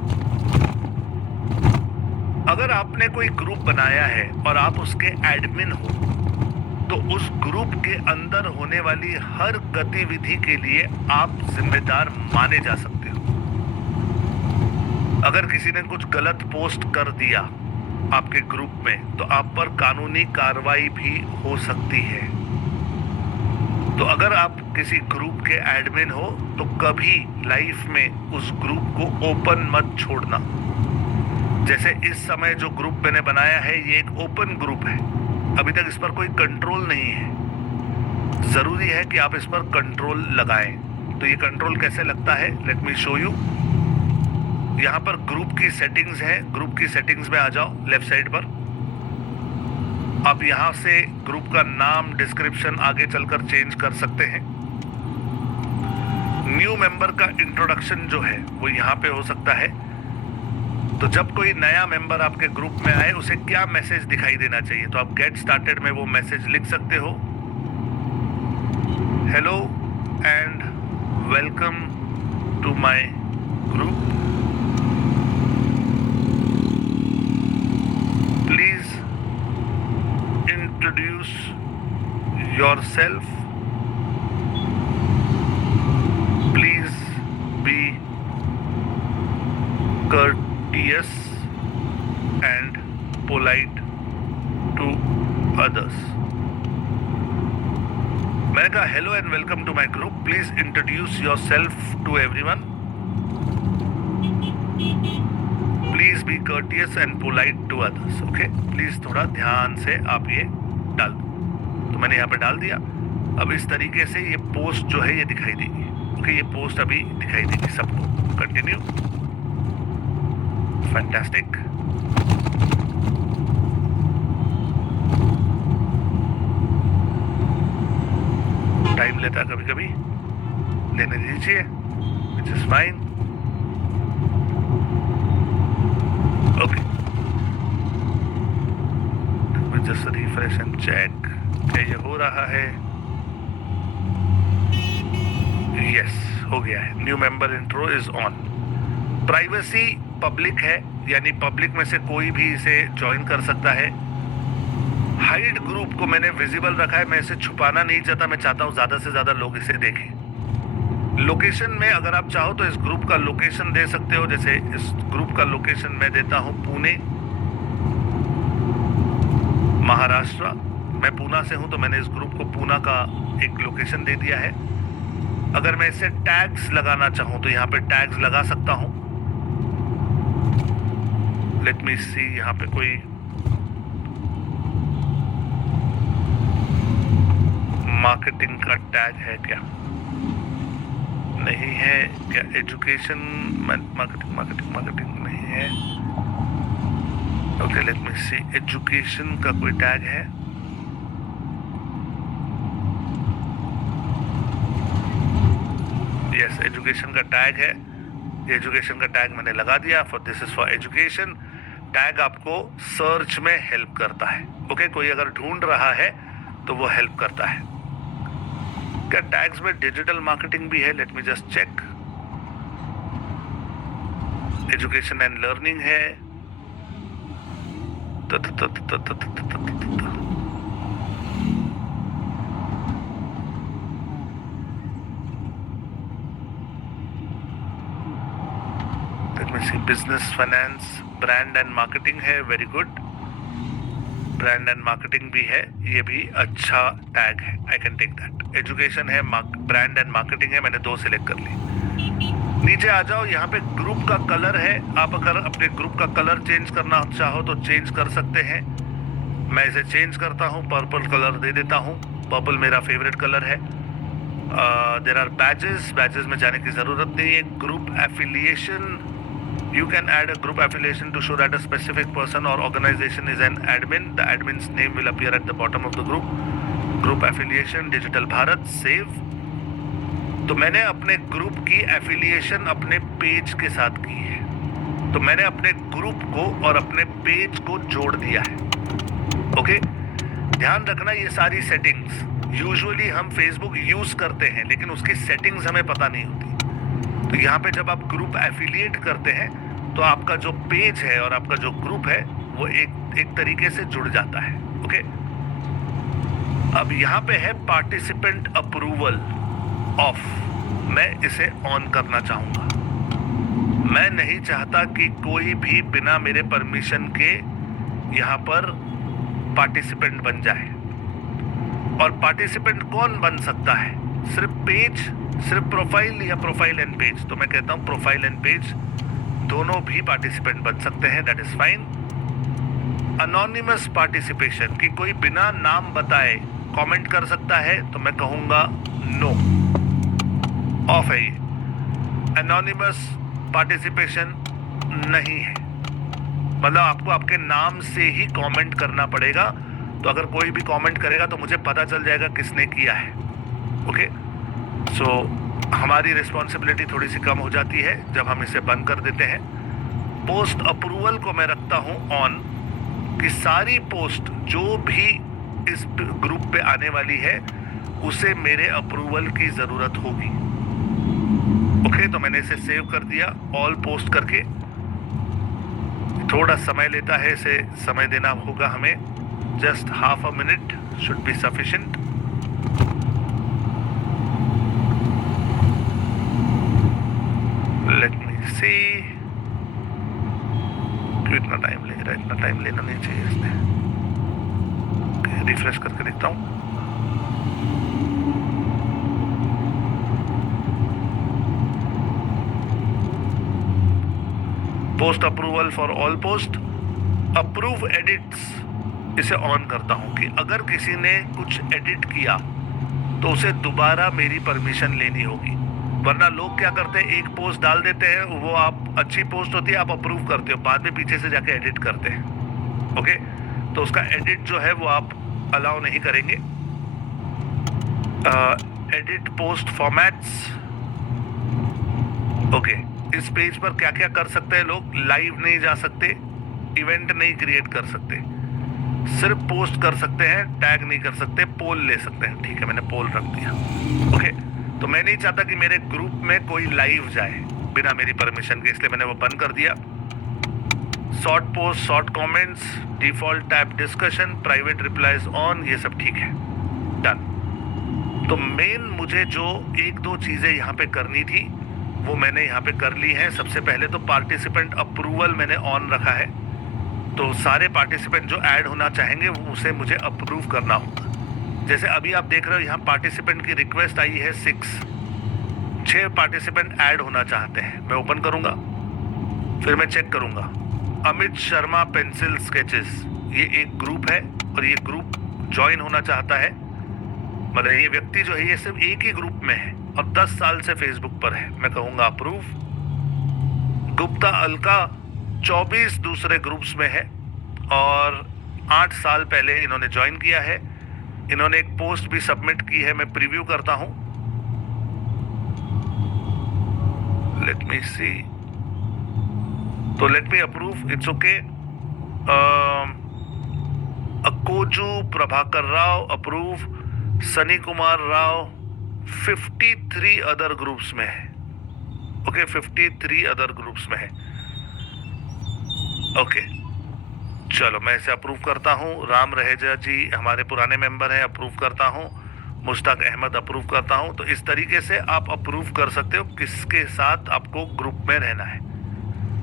अगर आपने कोई ग्रुप बनाया है और आप उसके एडमिन हो तो उस ग्रुप के अंदर होने वाली हर गतिविधि के लिए आप जिम्मेदार माने जा सकते हो। अगर किसी ने कुछ गलत पोस्ट कर दिया आपके ग्रुप में तो आप पर कानूनी कार्रवाई भी हो सकती है। तो अगर आप किसी ग्रुप के एडमिन हो तो कभी लाइफ में उस ग्रुप को ओपन मत छोड़ना। जैसे इस समय जो ग्रुप मैंने बनाया है ये एक ओपन ग्रुप है, अभी तक इस पर कोई कंट्रोल नहीं है। जरूरी है कि आप इस पर कंट्रोल लगाएं। तो ये कंट्रोल कैसे लगता है, लेट मी शो यू। यहाँ पर ग्रुप की सेटिंग्स है, ग्रुप की सेटिंग्स में आ जाओ लेफ्ट साइड पर। आप यहाँ से ग्रुप का नाम, डिस्क्रिप्शन आगे चलकर चेंज कर सकते हैं। न्यू मेंबर का इंट्रोडक्शन जो है वो यहाँ पे हो सकता है। तो जब कोई नया मेंबर आपके ग्रुप में आए उसे क्या मैसेज दिखाई देना चाहिए, तो आप गेट स्टार्टेड में वो मैसेज लिख सकते हो। Hello and welcome to my group, please introduce yourself, please be courteous and polite to others. मैंने कहा hello and welcome to my group, please introduce yourself to everyone, please be courteous and polite to others. Okay, please थोड़ा ध्यान से आप ये डाल दो। तो मैंने यहाँ पे डाल दिया। अब इस तरीके से ये पोस्ट जो है ये दिखाई देगी। ओके, ये पोस्ट अभी दिखाई देगी सबको। कंटिन्यू। फैंटास्टिक। टाइम लेता है कभी कभी, लेने दीजिए, which is fine. Okay, just refresh and check क्या ये हो रहा है। यस, हो गया है। New member intro is on. Privacy public है, यानी पब्लिक में से कोई भी इसे ज्वाइन कर सकता है। हाइड ग्रुप को मैंने विजिबल रखा है, मैं इसे छुपाना नहीं चाहता, मैं चाहता हूं ज्यादा से ज्यादा लोग इसे देखें। लोकेशन में अगर आप चाहो तो इस ग्रुप का लोकेशन दे सकते हो। जैसे इस ग्रुप का लोकेशन मैं देता हूं पुणे, महाराष्ट्र। मैं पूना से हूं तो मैंने इस ग्रुप को पूना का एक लोकेशन दे दिया है। अगर मैं इसे टैग्स लगाना चाहूं तो यहाँ पे टैग्स लगा सकता हूं। लेट मी सी, यहाँ पे कोई मार्केटिंग का टैग है क्या? नहीं है क्या? एजुकेशन मार्केटिंग नहीं है। ओके, लेट मी सी, एजुकेशन का कोई टैग है? यस, एजुकेशन का टैग है। एजुकेशन का टैग मैंने लगा दिया। For this is for education. Tag आपको सर्च में हेल्प करता है। ओके, कोई अगर ढूंढ रहा है तो वो हेल्प करता है। क्या टैग्स में डिजिटल मार्केटिंग भी है? Let me just check. Education and learning है। Business finance, brand and marketing है। Very good, brand and marketing भी है, ये भी अच्छा टैग है। I can take that. Education है, ब्रांड एंड मार्केटिंग है, मैंने 2 सिलेक्ट कर ली। नीचे आ जाओ, यहाँ पे ग्रुप का कलर है। आप अगर अपने ग्रुप का कलर चेंज करना चाहो तो चेंज कर सकते हैं। मैं इसे चेंज करता हूँ, पर्पल कलर दे देता हूँ। पर्पल मेरा फेवरेट कलर है। देयर आर बैजेस, बैजेस में जाने की जरूरत नहीं है। Group affiliation, you can add a group affiliation to show that a specific person or organization is an admin. The admin's name will appear at the bottom of the group. Group affiliation, digital Bharat, save. तो मैंने अपने ग्रुप की एफिलिएशन अपने पेज के साथ की है। तो मैंने अपने ग्रुप को और अपने पेज को जोड़ दिया है। ओके, ध्यान रखना, ये सारी सेटिंग्स यूजुअली हम फेसबुक यूज करते हैं, लेकिन उसकी सेटिंग्स हमें पता नहीं होती। तो यहाँ पे जब आप ग्रुप एफिलिएट करते हैं तो आपका जो पेज है और आपका जो ग्रुप है वो एक तरीके से जुड़ जाता है। ओके, अब यहाँ पे है पार्टिसिपेंट अप्रूवल ऑफ। मैं इसे ऑन करना चाहूंगा। मैं नहीं चाहता कि कोई भी बिना मेरे परमिशन के यहाँ पर पार्टिसिपेंट बन जाए। और पार्टिसिपेंट कौन बन सकता है? सिर्फ पेज, सिर्फ प्रोफाइल या प्रोफाइल एंड पेज? तो मैं कहता हूँ प्रोफाइल एंड पेज दोनों भी पार्टिसिपेंट बन सकते हैं। That is fine. Anonymous participation, कि कोई बिना नाम बताए कमेंट कर सकता है, तो मैं कहूंगा नो, ऑफ है ये। अनोनिमस पार्टिसिपेशन नहीं है, मतलब आपको आपके नाम से ही कमेंट करना पड़ेगा। तो अगर कोई भी कमेंट करेगा तो मुझे पता चल जाएगा किसने किया है। ओके, सो हमारी रिस्पॉन्सिबिलिटी थोड़ी सी कम हो जाती है जब हम इसे बंद कर देते हैं। पोस्ट अप्रूवल को मैं रखता हूं ऑन, कि सारी पोस्ट जो भी इस ग्रुप पे आने वाली है उसे मेरे अप्रूवल की जरूरत होगी। ओके, तो मैंने इसे सेव कर दिया ऑल पोस्ट करके। थोड़ा समय लेता है, इसे समय देना होगा हमें। Just half a minute should be sufficient. Let me see, क्यों इतना टाइम ले रहा है? इतना टाइम लेना नहीं चाहिए इसने। रिफ्रेश करके देखता हूँ। Post approval for all post, approve edits इसे ऑन करता हूँ कि अगर किसी ने कुछ एडिट किया तो उसे दोबारा मेरी परमिशन लेनी होगी। वरना लोग क्या करते हैं, एक पोस्ट डाल देते हैं, वो आप अच्छी पोस्ट होती है, आप अप्रूव करते हो, बाद में पीछे से जाके एडिट करते हैं। ओके, तो उसका एडिट जो है वो आप अलाउ नहीं करेंगे। Edit post formats. ओके, इस पेज पर क्या क्या कर सकते हैं लोग, लाइव नहीं जा सकते, इवेंट नहीं क्रिएट कर सकते, सिर्फ पोस्ट कर सकते हैं, टैग नहीं कर सकते, पोल ले सकते हैं। ठीक है, मैंने पोल रख दिया। ओके, तो मैं नहीं चाहता कि मेरे ग्रुप में कोई लाइव जाए बिना मेरी परमिशन के, इसलिए मैंने वो बंद कर दिया। Short post, short comments, default tab discussion, private replies on, ये सब ठीक है, डन। तो मेन मुझे जो एक दो चीज़ें यहाँ पे करनी थी वो मैंने यहाँ पे कर ली है। सबसे पहले तो पार्टिसिपेंट अप्रूवल मैंने ऑन रखा है, तो सारे पार्टिसिपेंट जो ऐड होना चाहेंगे वो उसे मुझे अप्रूव करना होगा। जैसे अभी आप देख रहे हो यहाँ पार्टिसिपेंट की रिक्वेस्ट आई है 6 पार्टिसिपेंट ऐड होना चाहते हैं। मैं ओपन करूँगा, फिर मैं चेक करूँगा। अमित शर्मा पेंसिल स्केचेस, ये एक ग्रुप है और ये ग्रुप ज्वाइन होना चाहता है। मतलब ये व्यक्ति जो है ये सिर्फ एक ही ग्रुप में है और 10 साल से फेसबुक पर है। मैं कहूँगा अप्रूव। गुप्ता अलका 24 दूसरे ग्रुप्स में है और 8 साल पहले इन्होंने ज्वाइन किया है। इन्होंने एक पोस्ट भी सबमिट की है, मैं प्रीव्यू करता हूं। लेट मी सी, तो let me approve, it's okay. Akoju Prabhakar Rao approve, Sunny Kumar Rao 53 other groups में है। ओके, 53 अदर ग्रुप्स में है। ओके, चलो मैं इसे अप्रूव करता हूँ। राम रहेजा जी हमारे पुराने मेंबर हैं, अप्रूव करता हूँ। मुश्ताक अहमद अप्रूव करता हूँ। तो इस तरीके से आप अप्रूव कर सकते हो किसके साथ आपको ग्रुप में रहना है।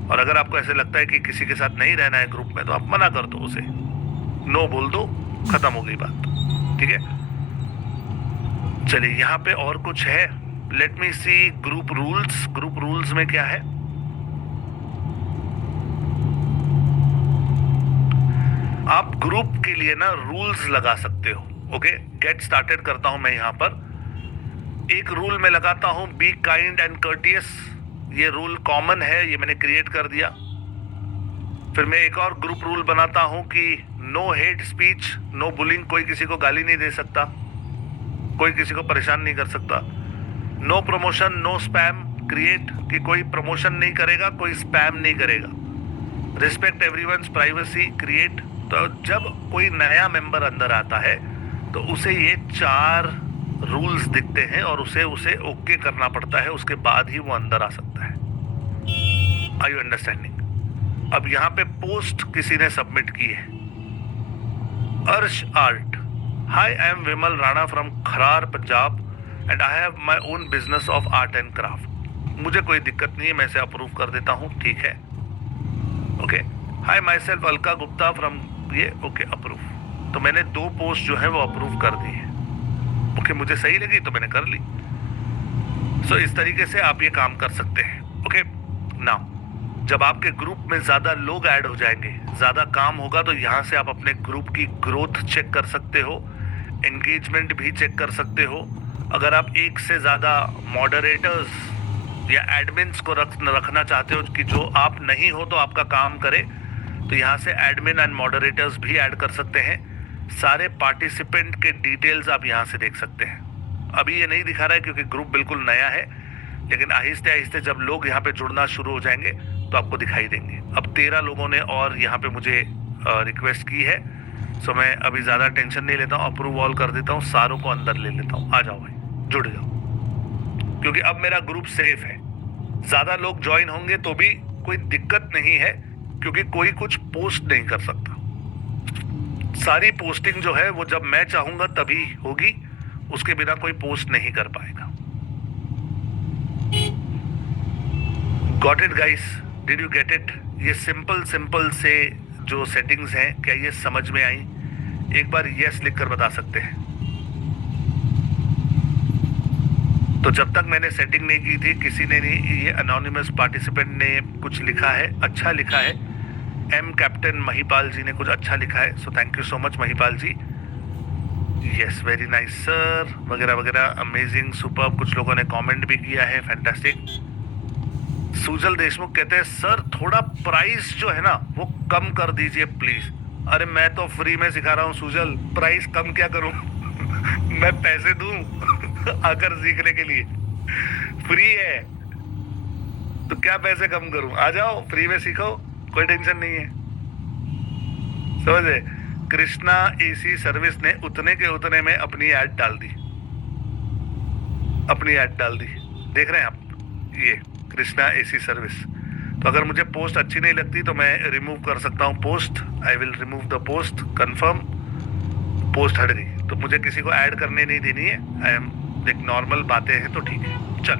और अगर आपको ऐसे लगता है कि किसी के साथ नहीं रहना है ग्रुप में, तो आप मना कर दो, उसे नो बोल दो, खत्म हो गई बात। ठीक है, चलिए यहाँ पे और कुछ है। Let me see group rules. Group rules में क्या है, आप ग्रुप के लिए ना रूल्स लगा सकते हो। ओके, गेट स्टार्टेड करता हूं मैं। यहाँ पर एक रूल मैं लगाता हूं, बी काइंड एंड कर्टियस। ये रूल कॉमन है, ये मैंने क्रिएट कर दिया। फिर मैं एक और ग्रुप रूल बनाता हूं कि no hate speech, no bullying, कोई किसी को गाली नहीं दे सकता, कोई किसी को परेशान नहीं कर सकता। No promotion, no spam create, कि कोई प्रमोशन नहीं करेगा, कोई स्पैम नहीं करेगा। Respect everyone's privacy create. तो जब कोई नया मेंबर अंदर आता है तो उसे ये 4 रूल्स दिखते हैं और उसे ओके करना पड़ता है, उसके बाद ही वो अंदर आ सकता है। Are you understanding? अब यहाँ पे पोस्ट किसी ने सबमिट की है, Arsh art. Hi, I am Vimal Rana from Kharar Punjab and I have my own business of art and craft. मुझे कोई दिक्कत नहीं है, मैं इसे अप्रूव कर देता हूँ। ठीक है, okay. High, my self Alka Gupta from ये, ओके, अप्रूव। तो मैंने 2 पोस्ट जो है वो अप्रूव कर दी है। ओके, मुझे सही लगी तो मैंने कर ली। सो इस तरीके से आप ये काम कर सकते हैं। ओके, नाउ जब आपके ग्रुप में ज़्यादा लोग ऐड हो जाएंगे, ज़्यादा काम होगा, तो यहाँ से आप अपने ग्रुप की ग्रोथ चेक कर सकते हो, एंगेजमेंट भी चेक कर सकते हो। अगर आप एक से ज़्यादा मॉडरेटर्स या एडमिन्स को रखना चाहते हो कि जो आप नहीं हो तो आपका काम करे, तो यहाँ से एडमिन एंड मॉडरेटर्स भी ऐड कर सकते हैं। सारे पार्टिसिपेंट के डिटेल्स आप यहाँ से देख सकते हैं। अभी ये नहीं दिखा रहा है क्योंकि ग्रुप बिल्कुल नया है, लेकिन आहिस्ते आहिस्ते जब लोग यहाँ पे जुड़ना शुरू हो जाएंगे तो आपको दिखाई देंगे। अब 13 लोगों ने और यहाँ पे मुझे रिक्वेस्ट की है, सो मैं अभी ज़्यादा टेंशन नहीं लेता हूँ, अप्रूव ऑल कर देता हूँ, सारों को अंदर ले लेता हूँ। आ जाओ भाई, जुड़ जाओ, क्योंकि अब मेरा ग्रुप सेफ है। ज़्यादा लोग ज्वाइन होंगे तो भी कोई दिक्कत नहीं है, क्योंकि कोई कुछ पोस्ट नहीं कर सकता। सारी पोस्टिंग जो है वो जब मैं चाहूंगा तभी होगी, उसके बिना कोई पोस्ट नहीं कर पाएगा। Got it guys, did you get it? ये सिंपल से जो सेटिंग्स हैं, क्या ये समझ में आई? एक बार यस लिख कर बता सकते हैं। तो जब तक मैंने सेटिंग नहीं की थी किसी ने नहीं, ये अनोनिमस पार्टिसिपेंट ने कुछ लिखा है, अच्छा लिखा है, एम कैप्टन महिपाल जी ने कुछ अच्छा लिखा है, so thank you so much Mahipal ji. Yes very nice sir वगैरह वगैरह, अमेजिंग सुपर। कुछ लोगों ने कमेंट भी किया है, फैंटास्टिक। सुजल देशमुख कहते हैं सर थोड़ा प्राइस जो है ना वो कम कर दीजिए प्लीज। अरे मैं तो फ्री में सिखा रहा हूँ सुजल, प्राइस कम क्या करूं मैं पैसे दूं आकर सीखने के लिए, फ्री है तो क्या पैसे कम करूं, आ जाओ फ्री में सीखो, कोई टेंशन नहीं है, समझे। कृष्णा एसी सर्विस ने उतने के उतने में अपनी ऐड डाल दी, अपनी ऐड डाल दी, देख रहे हैं आप, ये कृष्णा एसी सर्विस। तो अगर मुझे पोस्ट अच्छी नहीं लगती तो मैं रिमूव कर सकता हूँ post, I will remove the post, confirm, post हट गई तो मुझे किसी को ऐड करने नहीं देनी है, आई एम एक नॉर्मल बातें हैं तो ठीक है। चल,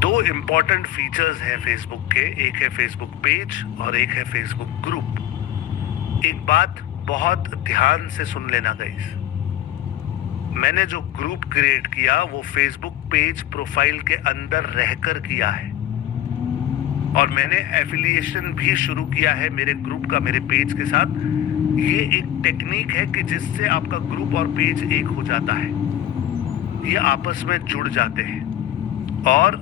दो इंपॉर्टेंट फीचर्स हैं फेसबुक के, एक है फेसबुक पेज और एक है फेसबुक ग्रुप। एक बात बहुत ध्यान से सुन लेना गाइस, मैंने जो ग्रुप क्रिएट किया वो फेसबुक पेज प्रोफाइल के अंदर रहकर किया है, और मैंने एफिलिएशन भी शुरू किया है मेरे ग्रुप का मेरे पेज के साथ। ये एक टेक्निक है कि जिससे आपका ग्रुप और पेज एक हो जाता है, ये आपस में जुड़ जाते हैं और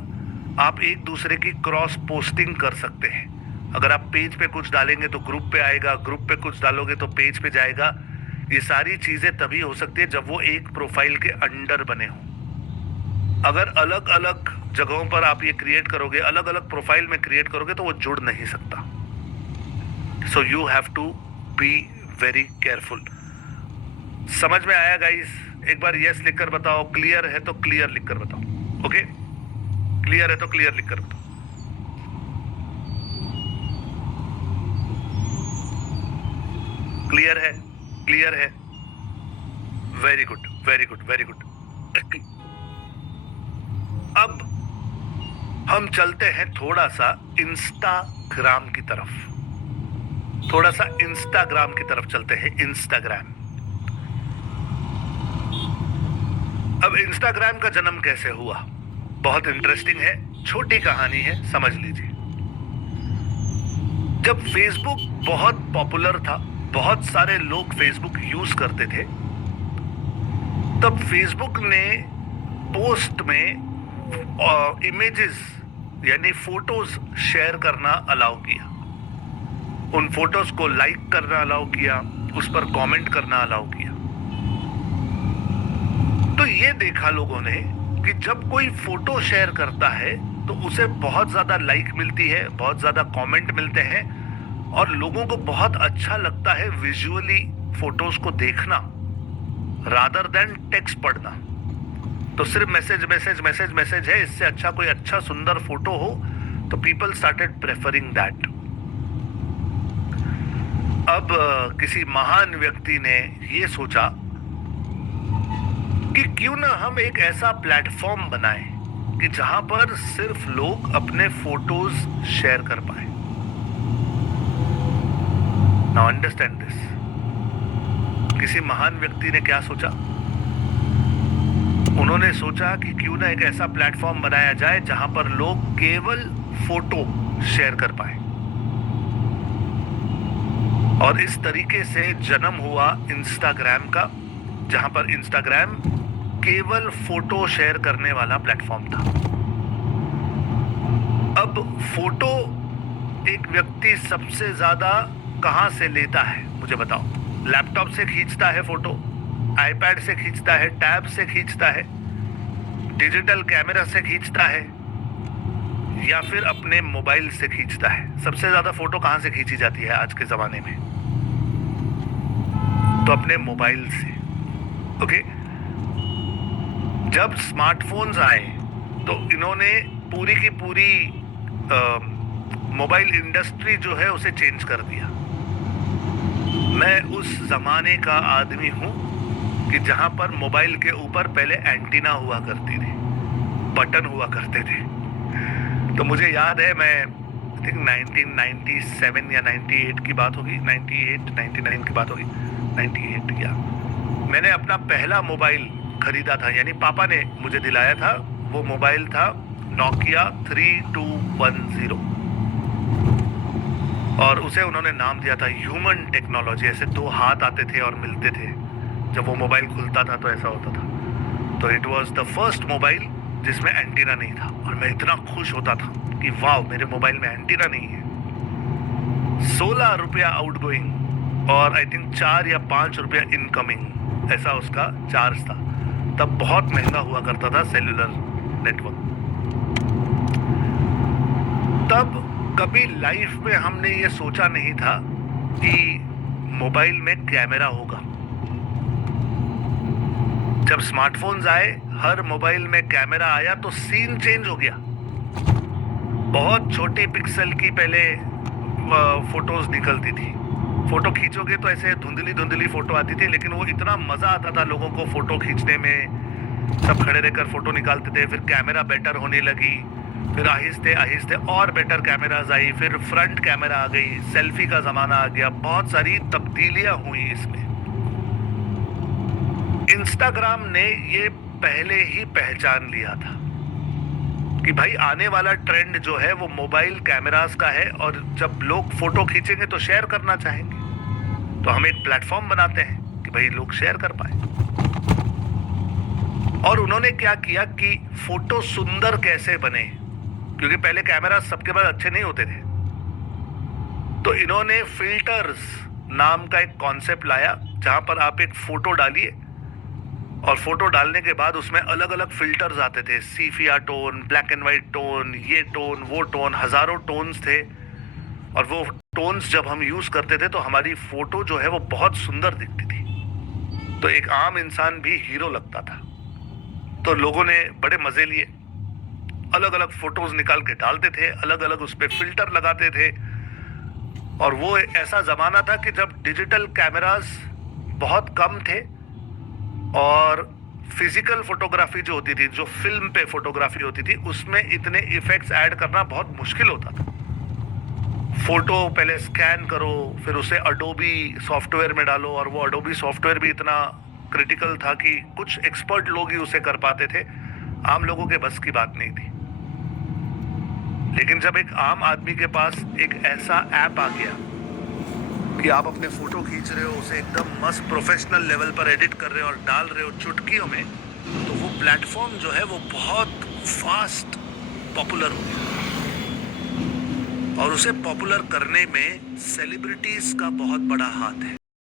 आप एक दूसरे की क्रॉस पोस्टिंग कर सकते हैं। अगर आप पेज पे कुछ डालेंगे तो ग्रुप पे आएगा, ग्रुप पे कुछ डालोगे तो पेज पे जाएगा। ये सारी चीजें तभी हो सकती है जब वो एक प्रोफाइल के अंडर बने हो। अगर अलग अलग जगहों पर आप ये क्रिएट करोगे, अलग अलग प्रोफाइल में क्रिएट करोगे तो वो जुड़ नहीं सकता। So you have to be very careful. समझ में आया गाइस? एक बार यस लिखकर बताओ, क्लियर है तो क्लियर लिखकर बताओ, ओके? क्लियर है तो क्लियर लिखकर बताओ। क्लियर है, क्लियर है, very good very good very good. अब हम चलते हैं थोड़ा सा इंस्टाग्राम की तरफ, थोड़ा सा इंस्टाग्राम की तरफ चलते हैं। इंस्टाग्राम, अब इंस्टाग्राम का जन्म कैसे हुआ, बहुत इंटरेस्टिंग है, छोटी कहानी है, समझ लीजिए। जब फेसबुक बहुत पॉपुलर था, बहुत सारे लोग फेसबुक यूज करते थे, तब फेसबुक ने पोस्ट में इमेजेस यानी फोटोज शेयर करना अलाउ किया, उन फोटोज को लाइक करना अलाउ किया, उस पर कमेंट करना अलाउ किया। तो ये देखा लोगों ने कि जब कोई फोटो शेयर करता है तो उसे बहुत ज्यादा लाइक मिलती है, बहुत ज्यादा कमेंट मिलते हैं, और लोगों को बहुत अच्छा लगता है विजुअली फोटोज को देखना रादर देन टेक्स्ट पढ़ना। तो सिर्फ मैसेज मैसेज मैसेज मैसेज है, इससे अच्छा कोई अच्छा सुंदर फोटो हो तो पीपल स्टार्टेड प्रेफरिंग दैट। अब किसी महान व्यक्ति ने ये सोचा कि क्यों ना हम एक ऐसा प्लेटफॉर्म बनाएं कि जहां पर सिर्फ लोग अपने फोटोज शेयर कर पाए। नाउ अंडरस्टैंड दिस, किसी महान व्यक्ति ने क्या सोचा, उन्होंने सोचा कि क्यों ना एक ऐसा प्लेटफॉर्म बनाया जाए जहां पर लोग केवल फोटो शेयर कर पाए, और इस तरीके से जन्म हुआ इंस्टाग्राम का, जहां पर इंस्टाग्राम केवल फोटो शेयर करने वाला प्लेटफॉर्म था। अब फोटो एक व्यक्ति सबसे ज्यादा कहां से लेता है मुझे बताओ? लैपटॉप से खींचता है फोटो, आईपैड से खींचता है, टैब से खींचता है, डिजिटल कैमरा से खींचता है, या फिर अपने मोबाइल से खींचता है? सबसे ज्यादा फोटो कहां से खींची जाती है आज के जमाने में? तो अपने मोबाइल से, ओके? जब स्मार्टफोन्स आए तो इन्होंने पूरी की पूरी मोबाइल इंडस्ट्री जो है उसे चेंज कर दिया। मैं उस जमाने का आदमी हूं कि जहां पर मोबाइल के ऊपर पहले एंटीना हुआ करती थी, बटन हुआ करते थे। तो मुझे याद है, मैं आई थिंक 1997 या 98 की बात होगी, 98 99 की बात होगी, 98 या, मैंने अपना पहला मोबाइल खरीदा था, यानी पापा ने मुझे दिलाया था। वो मोबाइल था नोकिया 3210 और उसे उन्होंने नाम दिया था ह्यूमन टेक्नोलॉजी। ऐसे दो हाथ आते थे और मिलते थे, जब वो मोबाइल खुलता था तो ऐसा होता था। तो it was the first mobile जिसमें एंटीना नहीं था, और मैं इतना खुश होता था कि वाह, मेरे मोबाइल में एंटीना नहीं है। 16 रुपया आउटगोइंग और आई थिंक 4 या 5 रुपया इनकमिंग, ऐसा उसका चार्ज था। तब बहुत महंगा हुआ करता था सेल्यूलर नेटवर्क। तब कभी लाइफ में हमने ये सोचा नहीं था कि मोबाइल में कैमरा होगा। जब स्मार्टफोन्स आए, हर मोबाइल में कैमरा आया तो सीन चेंज हो गया। बहुत छोटी पिक्सल की पहले फोटोज निकलती थी। फोटो खींचोगे तो ऐसे धुंधली धुंधली फोटो आती थी, लेकिन वो इतना मजा आता था लोगों को फोटो खींचने में। सब खड़े रहकर फोटो निकालते थे। फिर कैमरा बेटर होने लगी, फिर आहिस्ते आहिस्ते और बेटर कैमराज आई, फिर फ्रंट कैमरा आ गई, सेल्फी का जमाना आ गया। बहुत सारी तब्दीलियां हुई इसमें। इंस्टाग्राम ने ये पहले ही पहचान लिया था कि भाई आने वाला ट्रेंड जो है वो मोबाइल कैमरास का है, और जब लोग फोटो खींचेंगे तो शेयर करना चाहेंगे, तो हम एक प्लेटफॉर्म बनाते हैं कि भाई लोग शेयर कर पाए। और उन्होंने क्या किया कि फोटो सुंदर कैसे बने, क्योंकि पहले कैमरा सबके पास अच्छे नहीं होते थे, तो इन्होंने फिल्टर्स नाम का एक कॉन्सेप्ट लाया, जहां पर आप एक फोटो डालिए और फोटो डालने के बाद उसमें अलग अलग फिल्टर्स आते थे। Sepia tone, black and white tone, ये टोन, वो टोन, हजारों टोन्स थे। और वो टोन्स जब हम यूज करते थे तो हमारी फोटो जो है वो बहुत सुंदर दिखती थी, तो एक आम इंसान भी हीरो लगता था। तो लोगों ने बड़े मजे लिए, अलग अलग फोटोज निकाल के डालते थे, अलग अलग उस पर फिल्टर लगाते थे। और वो ऐसा जमाना था कि जब डिजिटल कैमरास बहुत कम थे और फिजिकल फोटोग्राफी जो होती थी, जो फिल्म पे फोटोग्राफी होती थी, उसमें इतने इफेक्ट्स ऐड करना बहुत मुश्किल होता था। फोटो पहले स्कैन करो, फिर उसे अडोबी सॉफ्टवेयर में डालो, और वो अडोबी सॉफ्टवेयर भी इतना क्रिटिकल था कि कुछ एक्सपर्ट लोग ही उसे कर पाते थे, आम लोगों के बस की बात नहीं थी। लेकिन जब एक आम आदमी के पास एक ऐसा ऐप आ गया कि आप अपने फोटो खींच रहे हो, उसे एकदम मस्त प्रोफेशनल लेवल पर एडिट कर रहे हो और डाल रहे हो चुटकियों में, तो वो प्लेटफॉर्म जो है वो बहुत फास्ट पॉपुलर हो गया। और उसे पॉपुलर करने में सेलिब्रिटीज का बहुत बड़ा हाथ है।